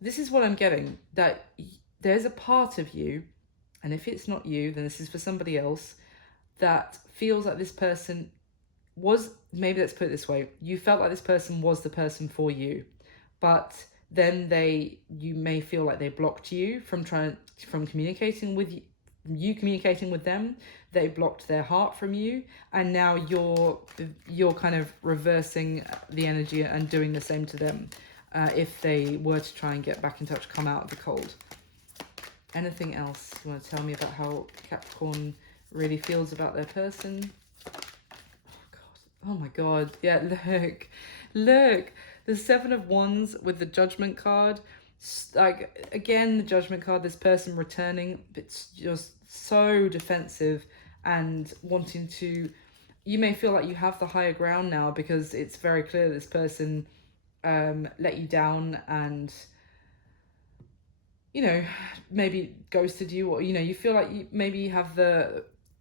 is what I'm getting, that there's a part of you, and if it's not you, then this is for somebody else, that feels like this person was, maybe let's put it this way, you felt like this person was the person for you, but then you may feel like they blocked you from communicating with you communicating with them. They blocked their heart from you, and now you're kind of reversing the energy and doing the same to them, if they were to try and get back in touch, come out of the cold. Anything else you want to tell me about how Capricorn really feels about their person? Oh my god, yeah, look, the Seven of Wands with the Judgment card. Like, again, the Judgment card, this person returning, it's just so defensive and wanting to, you may feel like you have the higher ground now, because it's very clear this person let you down, and maybe ghosted you, or you feel like maybe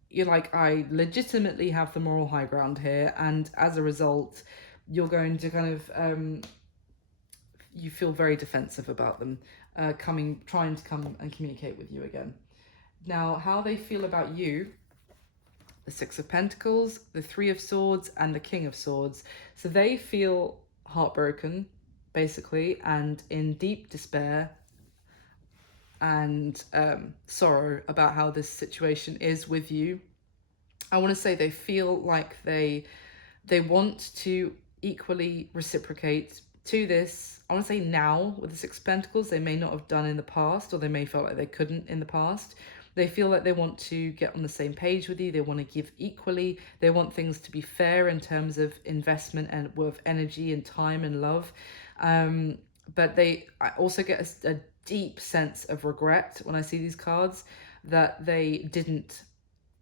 you're like, I legitimately have the moral high ground here, and as a result you're going to kind of you feel very defensive about them trying to come and communicate with you again. Now, how they feel about you: the Six of Pentacles, the Three of Swords, and the King of Swords. So they feel heartbroken, basically, and in deep despair and sorrow about how this situation is with you. I want to say they feel like they want to equally reciprocate to this. I want to say now, with the Six of Pentacles, they may not have done in the past, or they may feel like they couldn't in the past. They feel like they want to get on the same page with you. They want to give equally. They want things to be fair in terms of investment and worth energy and time and love. But I also get a deep sense of regret when I see these cards, that they didn't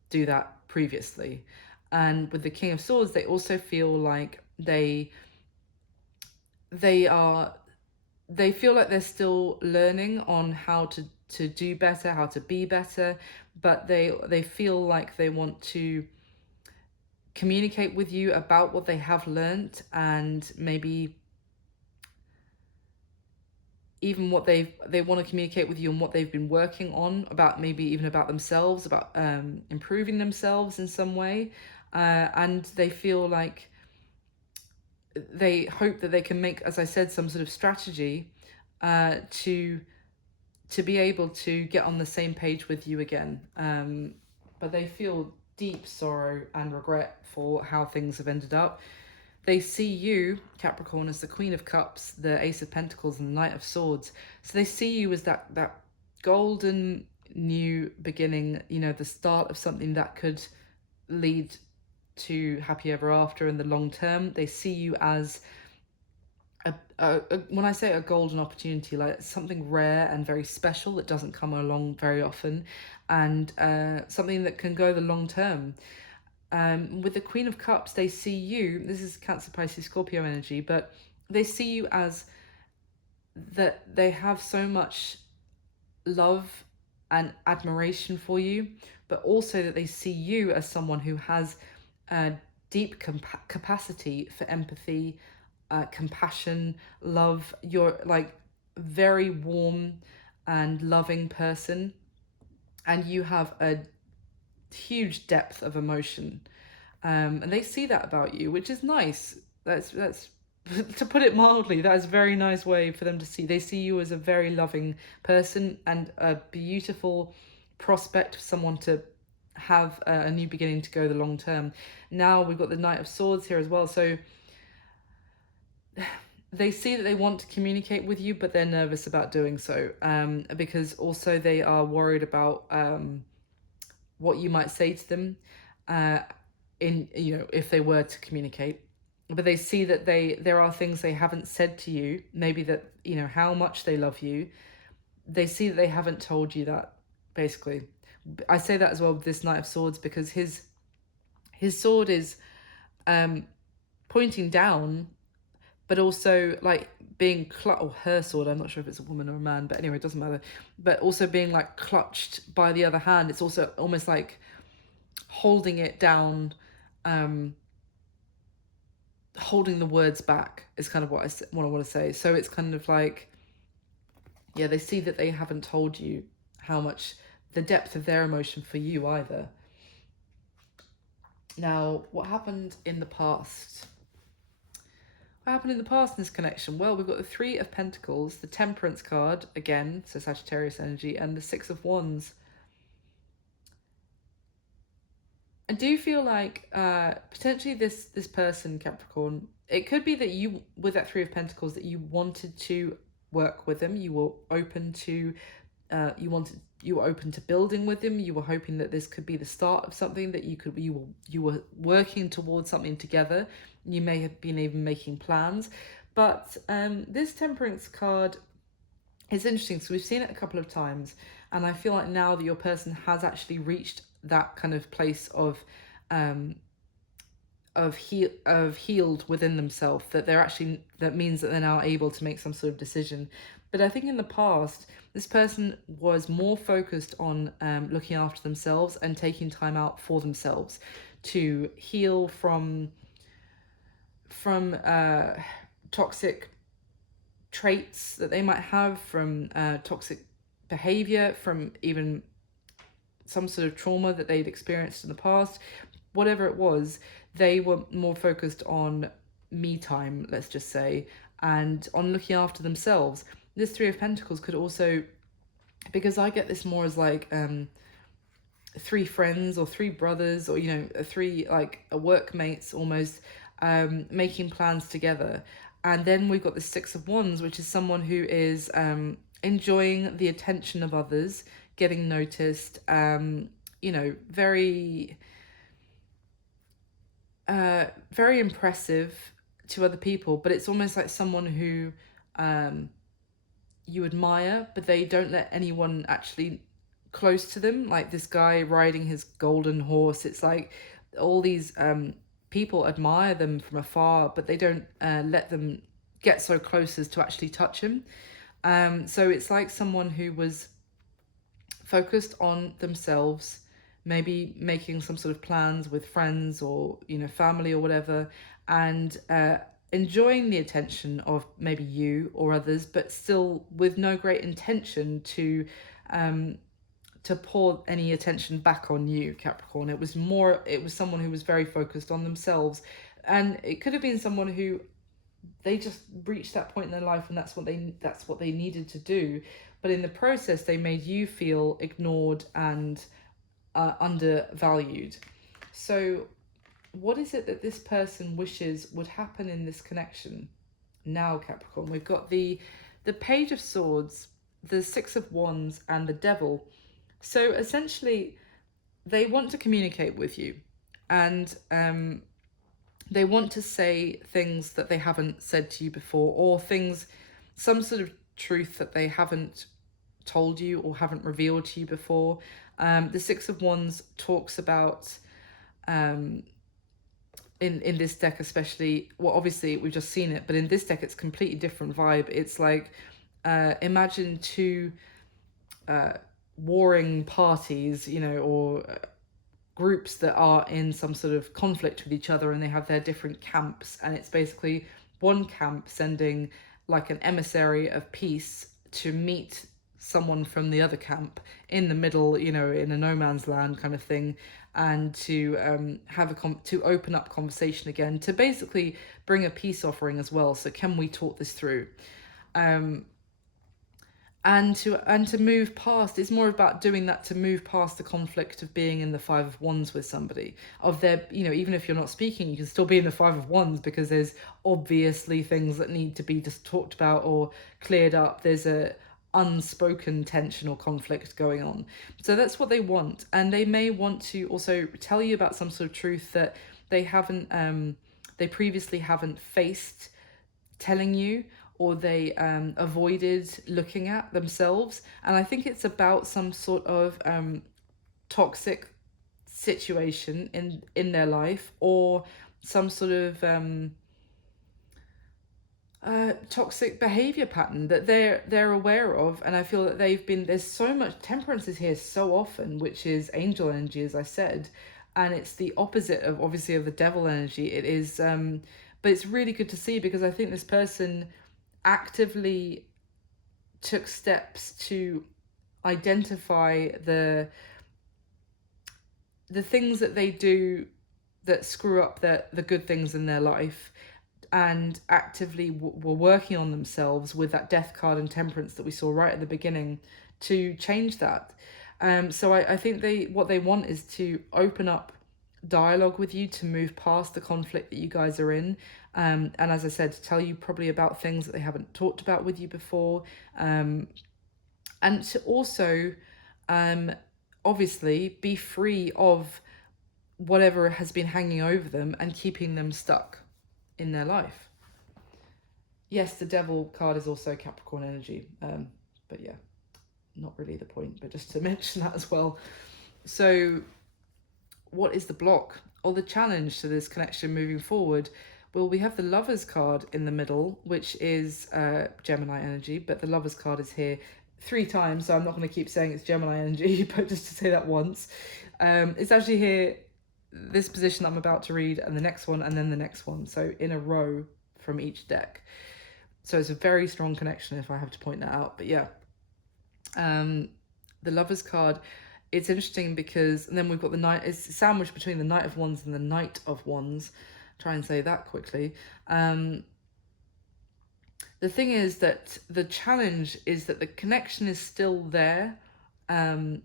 do that previously. And with the King of Swords, they also feel like they feel like they're still learning on how to do better, how to be better, but they feel like they want to communicate with you about what they have learned, and maybe even what they want to communicate with you and what they've been working on, about maybe even about themselves, about improving themselves in some way, and they feel like they hope that they can make, as I said, some sort of strategy to be able to get on the same page with you again. But they feel deep sorrow and regret for how things have ended up. They see you, Capricorn, as the Queen of Cups, the Ace of Pentacles, and the Knight of Swords. So they see you as that golden new beginning, the start of something that could lead to happy ever after in the long term. They see you as when I say a golden opportunity, like something rare and very special that doesn't come along very often, and something that can go the long term. With the Queen of Cups, they see you, this is Cancer, Pisces, Scorpio energy, but they see you as that they have so much love and admiration for you, but also that they see you as someone who has a deep capacity for empathy, compassion, love. You're like very warm and loving person, and you have a huge depth of emotion, and they see that about you, which is nice. That's to put it mildly, that is a very nice way for them to see. They see you as a very loving person and a beautiful prospect for someone to have a new beginning to go the long term. Now we've got the Knight of Swords here as well, so they see that they want to communicate with you, but they're nervous about doing so, because also they are worried about what you might say to them. in, if they were to communicate. But they see that there are things they haven't said to you, maybe that, how much they love you. They see that they haven't told you that, basically. I say that as well with this Knight of Swords, because his sword is pointing down, but also like being or her sword, I'm not sure if it's a woman or a man, but anyway, it doesn't matter, but also being like clutched by the other hand. It's also almost like holding it down, holding the words back is kind of what I want to say. So it's kind of like, yeah, they see that they haven't told you how much, the depth of their emotion for you either. Now, what happened in the past? What happened in the past in this connection? Well, we've got the Three of Pentacles, the Temperance card, again, so Sagittarius energy, and the Six of Wands. I do feel like potentially this person, Capricorn, it could be that you, with that Three of Pentacles, that you wanted to work with them. You were open to, you were open to building with them. You were hoping that this could be the start of something, that you were working towards something together. You may have been even making plans, but this Temperance card is interesting. So we've seen it a couple of times, and I feel like now that your person has actually reached that kind of place of healed within themselves, that they're actually, that means that they're now able to make some sort of decision. But I think in the past, this person was more focused on looking after themselves and taking time out for themselves to heal from toxic traits that they might have, from toxic behavior, from even some sort of trauma that they'd experienced in the past. Whatever it was, they were more focused on me time, let's just say, and on looking after themselves. This Three of Pentacles could also, because I get this more as like three friends or three brothers, or three like workmates almost, making plans together. And then we've got the Six of Wands, which is someone who is enjoying the attention of others, getting noticed, very very impressive to other people, but it's almost like someone who you admire, but they don't let anyone actually close to them. Like this guy riding his golden horse, it's like all these people admire them from afar, but they don't let them get so close as to actually touch him. So it's like someone who was focused on themselves, maybe making some sort of plans with friends or family or whatever, and enjoying the attention of maybe you or others, but still with no great intention to pour any attention back on you, Capricorn. It was someone who was very focused on themselves, and it could have been someone who they just reached that point in their life and that's what they needed to do, but in the process they made you feel ignored and undervalued. So what is it that this person wishes would happen in this connection now, Capricorn? We've got the Page of Swords, the Six of Wands, and the Devil. So essentially they want to communicate with you, and they want to say things that they haven't said to you before, or some sort of truth that they haven't told you or haven't revealed to you before. The Six of Wands talks about, in this deck especially, well, obviously we've just seen it, but in this deck it's completely different vibe. It's like, imagine two warring parties, or groups that are in some sort of conflict with each other, and they have their different camps, and it's basically one camp sending like an emissary of peace to meet someone from the other camp in the middle, in a no man's land kind of thing, and to to open up conversation again, to basically bring a peace offering as well. So can we talk this through? And to move past. It's more about doing that, to move past the conflict of being in the Five of Wands with somebody, of their, even if you're not speaking, you can still be in the Five of Wands, because there's obviously things that need to be just talked about or cleared up. There's unspoken tension or conflict going on. So that's what they want. And they may want to also tell you about some sort of truth that they previously haven't faced telling you, or they avoided looking at themselves. And I think it's about some sort of toxic situation in their life, or some sort of toxic behavior pattern that they're aware of. And I feel that there's so much temperance is here so often, which is angel energy, as I said, and it's the opposite of obviously of the devil energy. It is but it's really good to see, because I think this person actively took steps to identify the things that they do that screw up the good things in their life, and actively were working on themselves with that death card and temperance that we saw right at the beginning to change that. So I think what they want is to open up dialogue with you, to move past the conflict that you guys are in, and as I said, to tell you probably about things that they haven't talked about with you before, and to also obviously be free of whatever has been hanging over them and keeping them stuck in their life. Yes, the devil card is also Capricorn energy, but yeah, not really the point, but just to mention that as well. So what is the block or the challenge to this connection moving forward? Well, we have the Lovers card in the middle, which is Gemini energy, but the Lovers card is here 3 times, so I'm not going to keep saying it's Gemini energy, but just to say that once. It's actually here, this position I'm about to read, and the next one, and then the next one, so in a row from each deck. So it's a very strong connection, if I have to point that out. But yeah, the Lovers card, it's interesting because, and then we've got the Knight, it's sandwiched between the Knight of Wands and the Knight of Wands. Try and say that quickly. The thing is that the challenge is that the connection is still there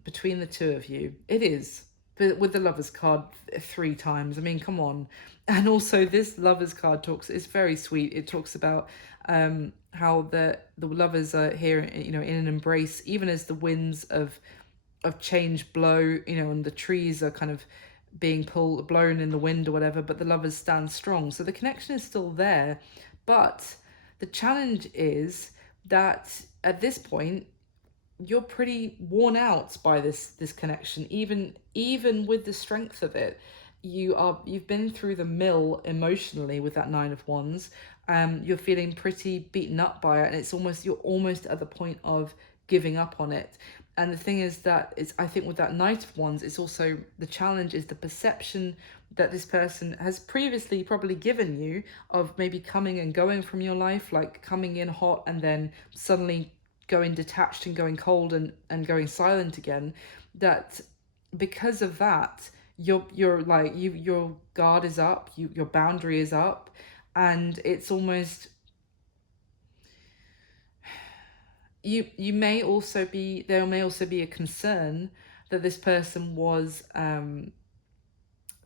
between the two of you. It is, but with the Lovers card 3 times. I mean, come on. And also this Lovers card it's very sweet. It talks about how the lovers are here, in an embrace, even as the winds of change blow, and the trees are kind of being blown in the wind or whatever, but the lovers stand strong. So the connection is still there, but the challenge is that at this point you're pretty worn out by this connection, even with the strength of it. You've been through the mill emotionally with that 9 of Wands. You're feeling pretty beaten up by it, and you're almost at the point of giving up on it. And the thing is that I think with that Knight of Wands, it's also the challenge is the perception that this person has previously probably given you of maybe coming and going from your life, like coming in hot and then suddenly going detached and going cold and going silent again. That because of that, you're like your guard is up, your boundary is up, and it's almost there may also be a concern that this person was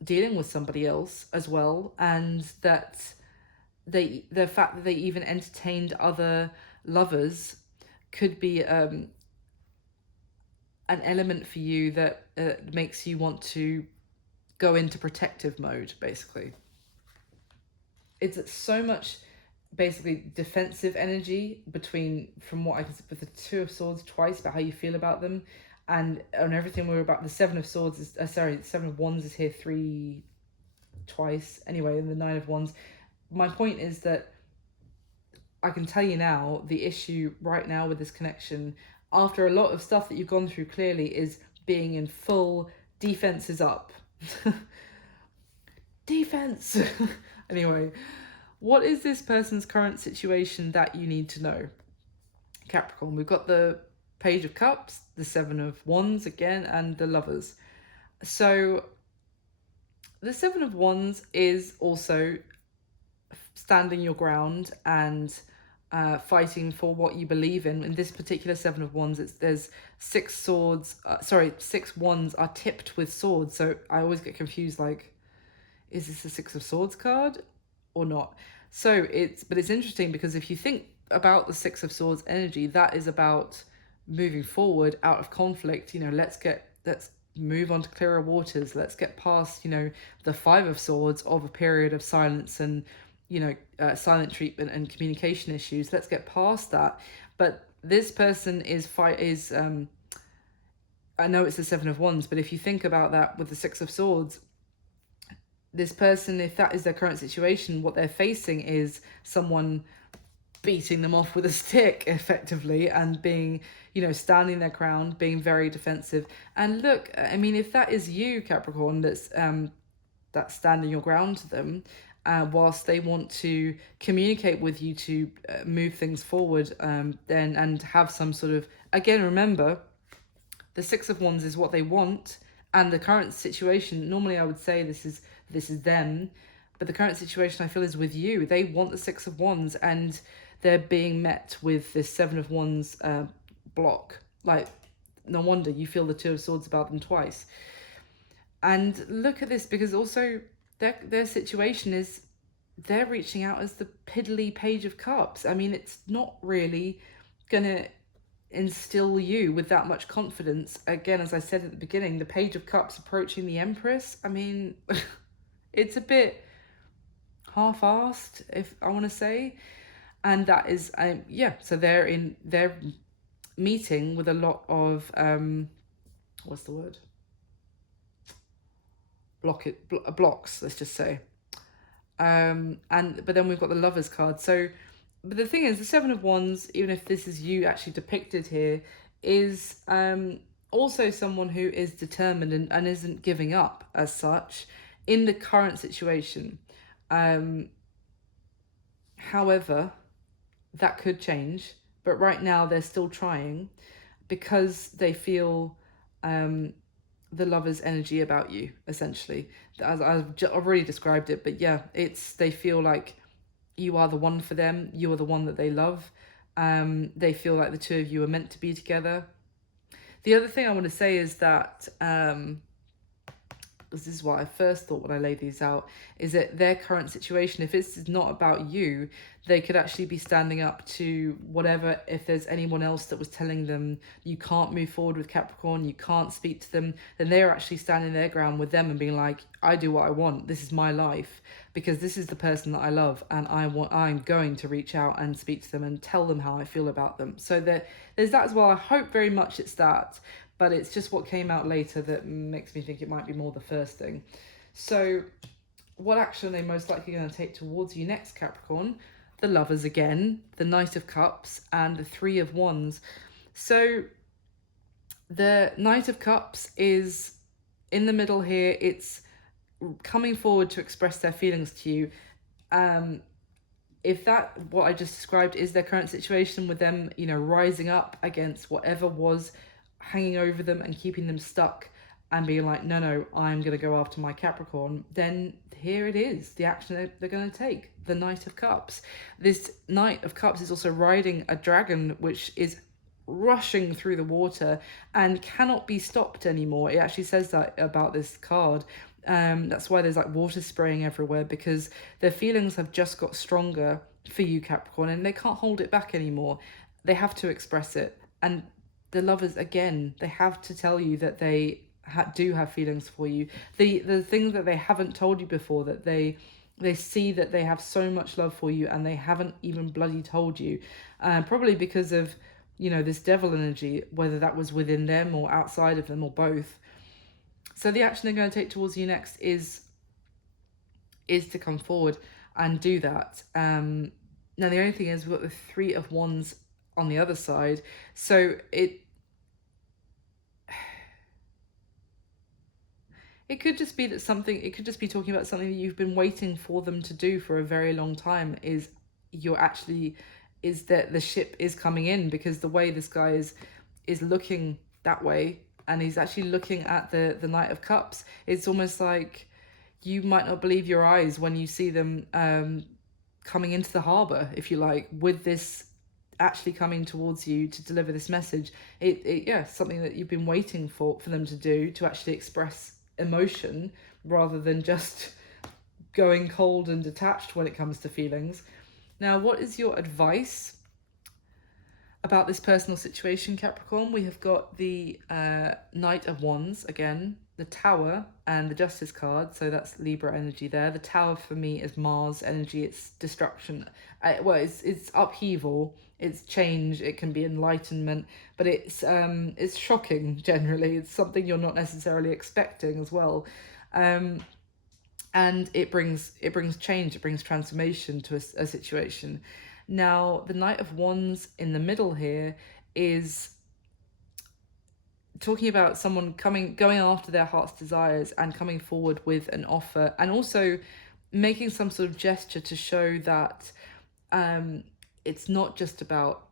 dealing with somebody else as well, and that the fact that they even entertained other lovers could be an element for you that makes you want to go into protective mode. Basically, it's so much basically defensive energy from what I can see with the 2 of Swords twice, about how you feel about them, and on everything we're about. The 7 of Swords is the 7 of Wands is here twice anyway, and the 9 of Wands. My point is that I can tell you now, the issue right now with this connection, after a lot of stuff that you've gone through, clearly is being in full defense is up. Defense. Anyway, what is this person's current situation that you need to know? Capricorn, we've got the Page of Cups, the 7 of Wands again, and the Lovers. So the 7 of Wands is also standing your ground and fighting for what you believe in. In this particular 7 of Wands, there's 6 swords. 6 wands are tipped with swords. So I always get confused. Like, is this a 6 of Swords card or not? So it's interesting because if you think about the 6 of Swords energy, that is about moving forward out of conflict. Let's move on to clearer waters. Let's get past, the Five of Swords of a period of silence and, silent treatment and communication issues. Let's get past that. But this person I know it's the Seven of Wands, but if you think about that with the Six of Swords, this person, if that is their current situation, what they're facing is someone beating them off with a stick effectively, and being, standing their ground, being very defensive. And look, I mean, if that is you, Capricorn, that's standing your ground to them, whilst they want to communicate with you to move things forward, then, and have some sort of, again, remember, the Six of Wands is what they want, and the current situation, normally I would say this is them, but the current situation I feel is with you. They want the Six of Wands, and they're being met with this Seven of Wands block. Like, no wonder you feel the Two of Swords about them twice. And look at this, because also their situation is they're reaching out as the piddly Page of Cups. I mean, it's not really gonna instill you with that much confidence. Again, as I said at the beginning, the Page of Cups approaching the Empress, I mean, it's a bit half-assed, if I want to say. And that is, so they're meeting with a lot of, what's the word? Blocks, let's just say. But then we've got the Lovers card. So, but the thing is, the Seven of Wands, even if this is you actually depicted here, is also someone who is determined and isn't giving up as such in the current situation. However, that could change, but right now they're still trying, because they feel the Lover's energy about you, essentially. As I've already described it, but yeah, they feel like you are the one for them. You are the one that they love. They feel like the two of you are meant to be together. The other thing I want to say is that, this is what I first thought when I laid these out, is that their current situation, if this is not about you, they could actually be standing up to whatever, if there's anyone else that was telling them you can't move forward with Capricorn, you can't speak to them, then they're actually standing their ground with them and being like, I do what I want, this is my life, because this is the person that I love, and I'm going to reach out and speak to them and tell them how I feel about them. So there's that as well. I hope very much it's that, but it's just what came out later that makes me think it might be more the first thing. So what action are they most likely going to take towards you next, Capricorn? The Lovers again, the Knight of Cups, and the Three of Wands. So the Knight of Cups is in the middle here. It's coming forward to express their feelings to you. If that, what I just described, is their current situation with them, rising up against whatever was hanging over them and keeping them stuck, and being like, no, I'm going to go after my Capricorn, then here it is, the action they're going to take, the Knight of Cups. This Knight of Cups is also riding a dragon, which is rushing through the water and cannot be stopped anymore. It actually says that about this card. That's why there's like water spraying everywhere, because their feelings have just got stronger for you, Capricorn, and they can't hold it back anymore. They have to express it. And the Lovers, again, they have to tell you that they do have feelings for you. The thing that they haven't told you before, that they see that they have so much love for you, and they haven't even bloody told you, probably because of this devil energy, whether that was within them or outside of them or both. So the action they're going to take towards you next is to come forward and do that. Now the only thing is, we've got the Three of Wands on the other side, so it could just be that it could just be talking about something that you've been waiting for them to do for a very long time, is that the ship is coming in, because the way this guy is looking that way, and he's actually looking at the Knight of Cups, it's almost like you might not believe your eyes when you see them coming into the harbour, if you like, with this actually coming towards you to deliver this message. Something that you've been waiting for them to do, to actually express emotion rather than just going cold and detached when it comes to feelings. Now, what is your advice? about this personal situation, Capricorn, we have got the Knight of Wands again, the Tower, and the Justice card. So that's Libra energy there. The Tower for me is Mars energy. It's destruction. Well, it's upheaval. It's change. It can be enlightenment, but it's shocking generally. It's something you're not necessarily expecting as well. And it brings change, it brings transformation to a situation. Now the Knight of Wands in the middle here is talking about someone going after their heart's desires and coming forward with an offer, and also making some sort of gesture to show that it's not just about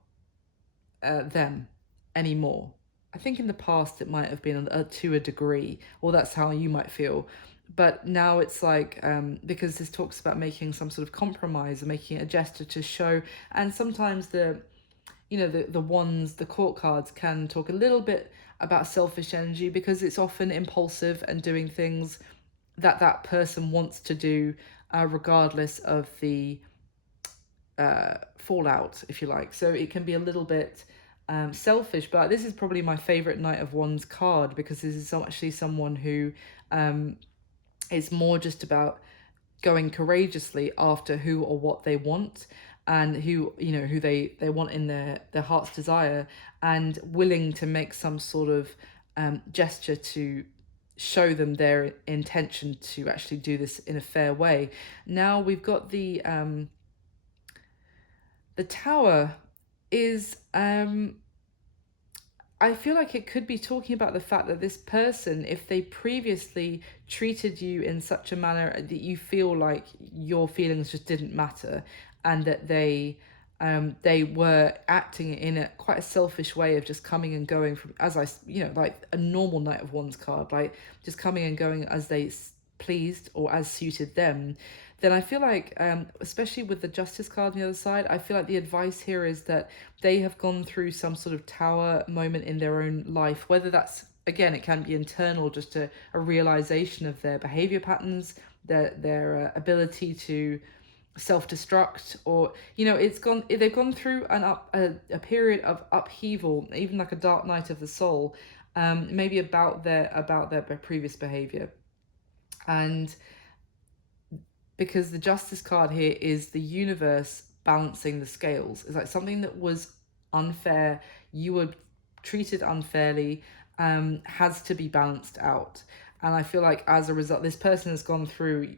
them anymore. I think in the past it might have been to a degree, or that's how you might feel. But now it's like, because this talks about making some sort of compromise and making a gesture to show, and sometimes the court cards can talk a little bit about selfish energy, because it's often impulsive and doing things that person wants to do, regardless of the fallout, if you like. So it can be a little bit selfish, but this is probably my favorite Knight of Wands card, because this is actually someone who is more just about going courageously after who or what they want, and who they want in their heart's desire, and willing to make some sort of gesture to show them their intention to actually do this in a fair way. Now we've got the Tower is I feel like it could be talking about the fact that this person, if they previously treated you in such a manner that you feel like your feelings just didn't matter, and that they were acting in a quite a selfish way of just coming and going from, as like a normal Knight of Wands card, like just coming and going as they pleased or as suited them, then I feel like, especially with the Justice card on the other side, I feel like the advice here is that they have gone through some sort of tower moment in their own life, whether that's, again, it can be internal, just a realization of their behavior patterns, their ability to self-destruct, or they've gone through a period of upheaval, even like a dark night of the soul, maybe about their previous behavior. And because the Justice card here is the universe balancing the scales. It's like something that was unfair, you were treated unfairly, has to be balanced out. And I feel like as a result, this person has gone through,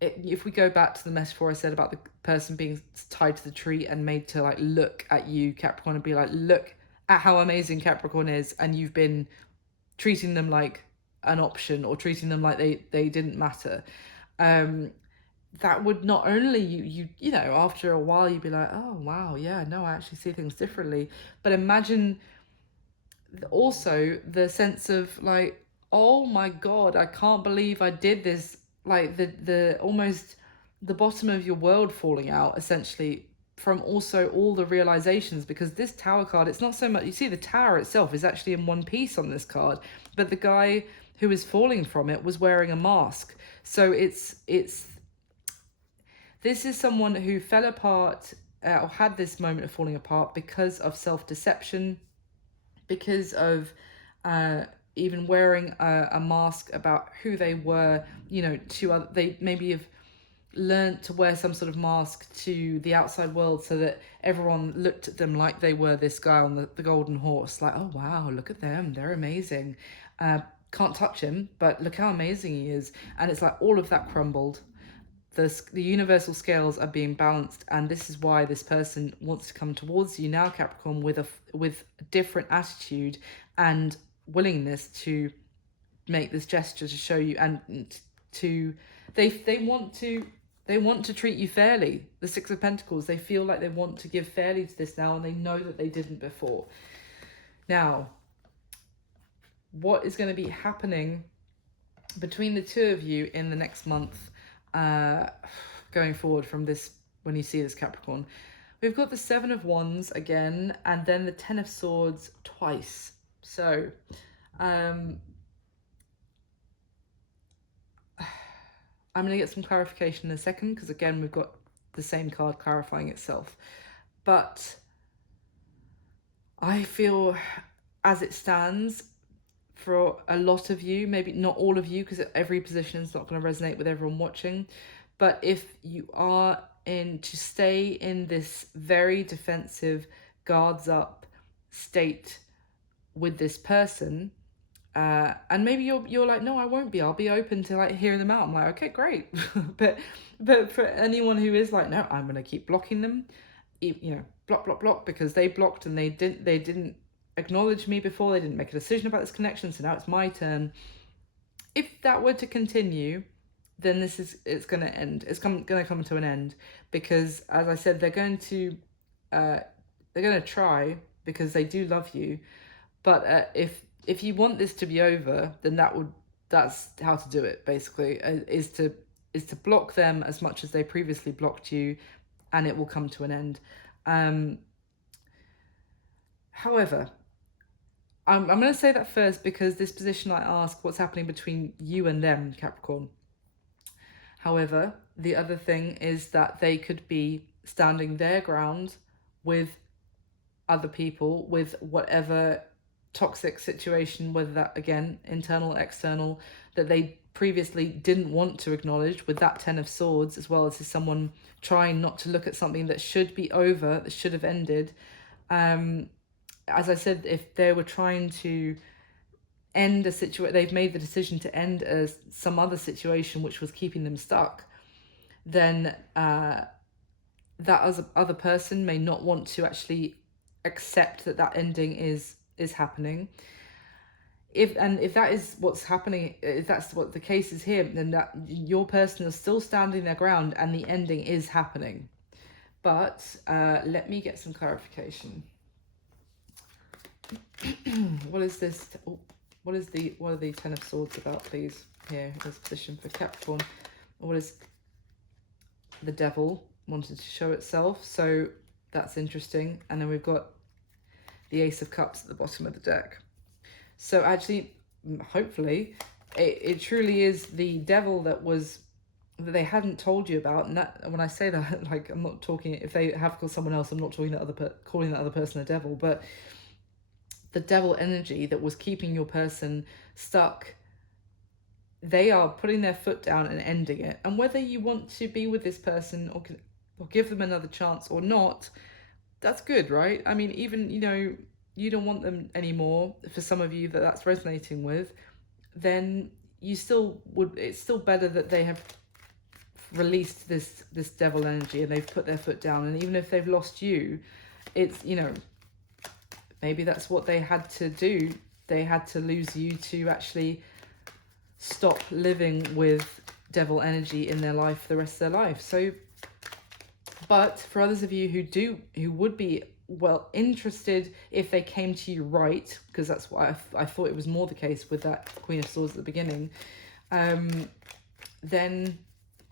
if we go back to the metaphor I said about the person being tied to the tree and made to like look at you, Capricorn, and be like, look at how amazing Capricorn is, and you've been treating them like an option, or treating them like they didn't matter, that would not only you know, after a while you'd be like, oh wow, yeah, no, I actually see things differently. But imagine also the sense of like, oh my god, I can't believe I did this, like the almost the bottom of your world falling out, essentially, from also all the realizations. Because this Tower card, it's not so much, you see the tower itself is actually in one piece on this card, but the guy who is falling from it was wearing a mask. So it's this is someone who fell apart, or had this moment of falling apart because of self-deception, because of even wearing a mask about who they were, to other, they maybe have learned to wear some sort of mask to the outside world, so that everyone looked at them like they were this guy on the golden horse, like, oh wow, look at them, they're amazing. Can't touch him, but look how amazing he is. And it's like all of that crumbled. The universal scales are being balanced, and this is why this person wants to come towards you now, Capricorn, with a different attitude and willingness to make this gesture to show you, and to they want to treat you fairly. The Six of Pentacles, they feel like they want to give fairly to this now, and they know that they didn't before. Now, what is going to be happening between the two of you in the next month, going forward from this, when you see this, Capricorn? We've got the Seven of Wands again, and then the Ten of Swords twice. So I'm going to get some clarification in a second, because again, we've got the same card clarifying itself. But I feel, as it stands, for a lot of you, maybe not all of you, because every position is not going to resonate with everyone watching, but if you are to stay in this very defensive, guards up state with this person, and maybe you're like, no, I won't be. I'll be open to like hearing them out. I'm like, okay, great. but for anyone who is like, no, I'm gonna keep blocking them, block because they blocked and they didn't acknowledge me before. They didn't make a decision about this connection. So now it's my turn. If that were to continue, then it's gonna end. It's gonna come to an end, because as I said, they're going to try, because they do love you. But if you want this to be over, then that's how to do it. Basically, is to block them as much as they previously blocked you, and it will come to an end. However, I'm going to say that first, because this position I ask what's happening between you and them, Capricorn. However, the other thing is that they could be standing their ground with other people, with whatever toxic situation, whether that, again, internal, external, that they previously didn't want to acknowledge, with that Ten of Swords, as well as someone trying not to look at something that should be over, that should have ended. As I said, if they were trying to end a situation, they've made the decision to end some other situation which was keeping them stuck, then that other person may not want to actually accept that ending is happening. If that is what's happening, if that's what the case is here, then that your person is still standing their ground and the ending is happening. But let me get some clarification. What is this? What are the Ten of Swords about, please? Here, this position for Capricorn. What is the Devil wanted to show itself? So that's interesting. And then we've got the Ace of Cups at the bottom of the deck. So actually, hopefully, it truly is the Devil that they hadn't told you about. And that, when I say that, like, I'm not talking, if they have called someone else, I'm not talking calling that other person a devil, but the devil energy that was keeping your person stuck, they are putting their foot down and ending it. And whether you want to be with this person or give them another chance or not, that's good, right? I mean, even, you don't want them anymore, for some of you that's resonating with, then you still would, it's still better that they have released this devil energy and they've put their foot down. And even if they've lost you, it's, maybe that's what they had to do. They had to lose you to actually stop living with devil energy in their life for the rest of their life. So, but for others of you who would be, well, interested if they came to you right, because that's what I thought it was more the case with that Queen of Swords at the beginning, then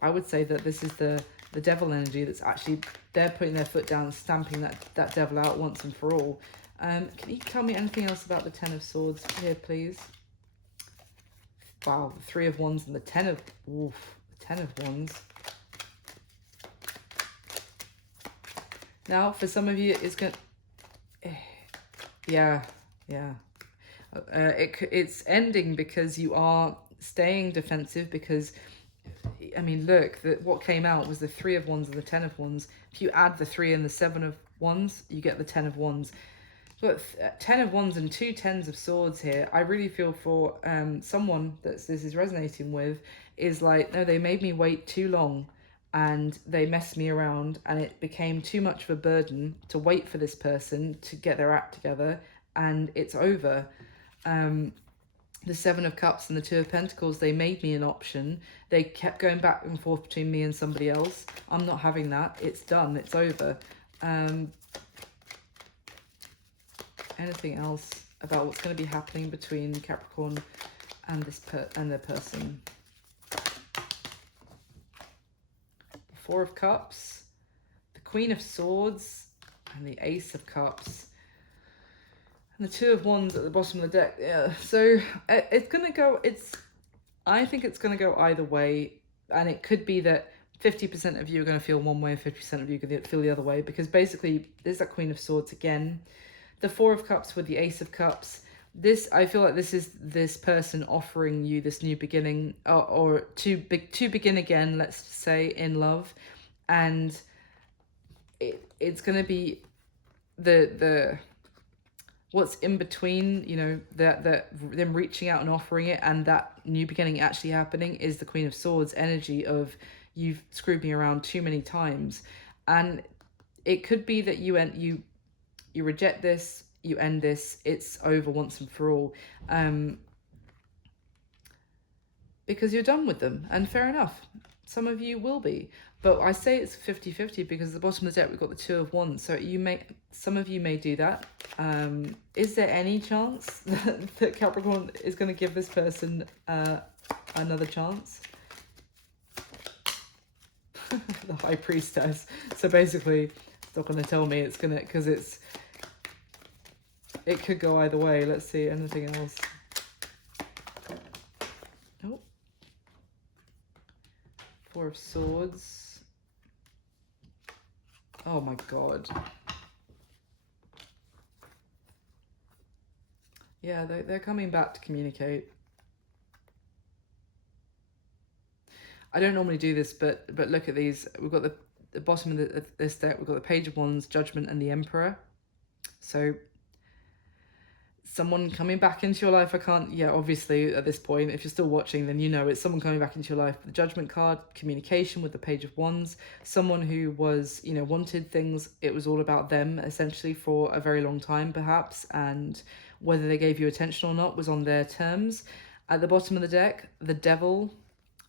I would say that this is the devil energy that's actually, they're putting their foot down, stamping that devil out once and for all. Can you tell me anything else about the Ten of Swords here, please? Wow, the Three of Wands and the Ten of Wands. Now, for some of you, it's going to... Yeah. It's ending because you are staying defensive, because, I mean, look, what came out was the Three of Wands and the Ten of Wands. If you add the 3 and the 7 of Wands, you get the 10 of Wands. But 10 of Wands and 2 Tens of Swords here, I really feel for someone that this is resonating with, is like, no, they made me wait too long and they messed me around, and it became too much of a burden to wait for this person to get their act together, and it's over. The 7 of Cups and the 2 of Pentacles, they made me an option. They kept going back and forth between me and somebody else. I'm not having that. It's done. It's over. Anything else about what's going to be happening between Capricorn and their person? The 4 of Cups, the Queen of Swords, and the Ace of Cups, and the 2 of Wands at the bottom of the deck. Yeah, so it's going to go. I think it's going to go either way, and it could be that 50% of you are going to feel one way, 50% of you are going to feel the other way, because basically there's that Queen of Swords again. The Four of Cups with the Ace of Cups. This, I feel like this is this person offering you this new beginning, or to begin again, let's say, in love. And it's going to be the what's in between, you know, that them reaching out and offering it and that new beginning actually happening is the Queen of Swords energy of, you've screwed me around too many times. And it could be that you reject this, you end this, it's over once and for all, because you're done with them. And fair enough, some of you will be, but I say it's 50-50 because at the bottom of the deck we've got the Two of Wands, so some of you may do that. Is there any chance that Capricorn is going to give this person another chance? The High Priestess. So basically it's not going to tell me, it's going to, because it could go either way. Let's see, anything else? Oh, Four of Swords. Oh my God. Yeah, they're coming back to communicate. I don't normally do this, but look at these. We've got the bottom of this deck, we've got the Page of Wands, Judgment, and the Emperor. So someone coming back into your life. Obviously at this point, if you're still watching, then you know it's someone coming back into your life. The Judgment card, communication with the Page of Wands, someone who was, you know, wanted things, it was all about them essentially for a very long time perhaps, and whether they gave you attention or not was on their terms. At the bottom of the deck, the Devil,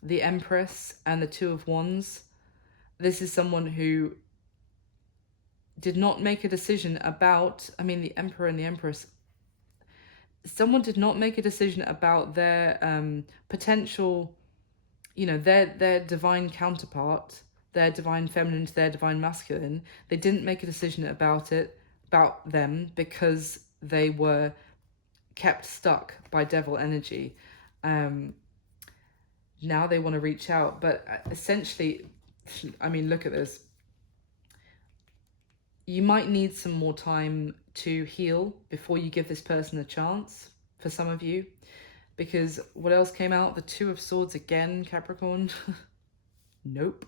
the Empress, and the Two of Wands. This is someone who did not make a decision about, the Emperor and the Empress, someone did not make a decision about their potential, you know, their divine counterpart, their divine feminine to their divine masculine. They didn't make a decision about them because they were kept stuck by devil energy. Now they want to reach out, but essentially, look at this. You might need some more time to heal before you give this person a chance, for some of you. Because what else came out? The Two of Swords again, Capricorn. Nope.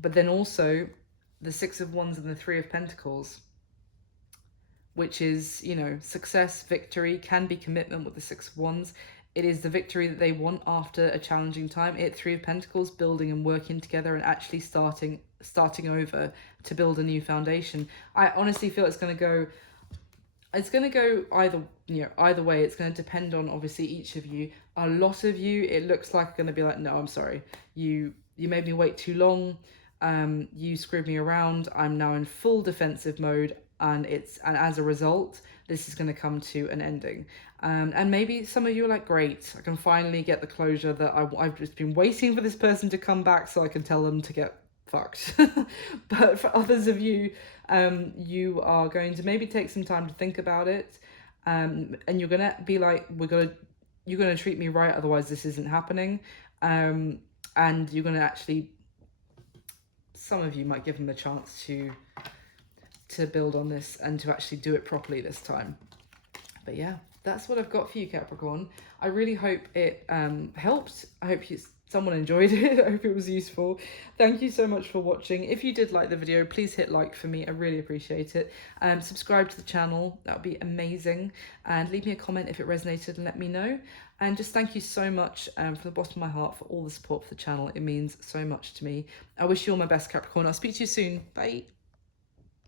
But then also the Six of Wands and the Three of Pentacles, which is, you know, success, victory, can be commitment with the Six of Wands. It is the victory that they want after a challenging time. Three of Pentacles, building and working together and actually starting over to build a new foundation. I honestly feel it's going to go either way. It's going to depend on obviously each of you. A lot of you, it looks like going to be like, no, I'm sorry. You made me wait too long. You screwed me around. I'm now in full defensive mode. And as a result, this is going to come to an ending. And maybe some of you are like, great, I can finally get the closure that I've just been waiting for this person to come back so I can tell them to get fucked. But for others of you, you are going to maybe take some time to think about it. And you're going to be like, you're going to treat me right, otherwise this isn't happening. And you're going to actually, some of you might give them a chance to build on this and to actually do it properly this time. But yeah, that's what I've got for you, Capricorn. I really hope it helped. I hope someone enjoyed it. I hope it was useful. Thank you so much for watching. If you did like the video, please hit like for me. I really appreciate it. Subscribe to the channel. That would be amazing. And leave me a comment if it resonated and let me know. And just thank you so much from the bottom of my heart for all the support for the channel. It means so much to me. I wish you all my best, Capricorn. I'll speak to you soon. Bye.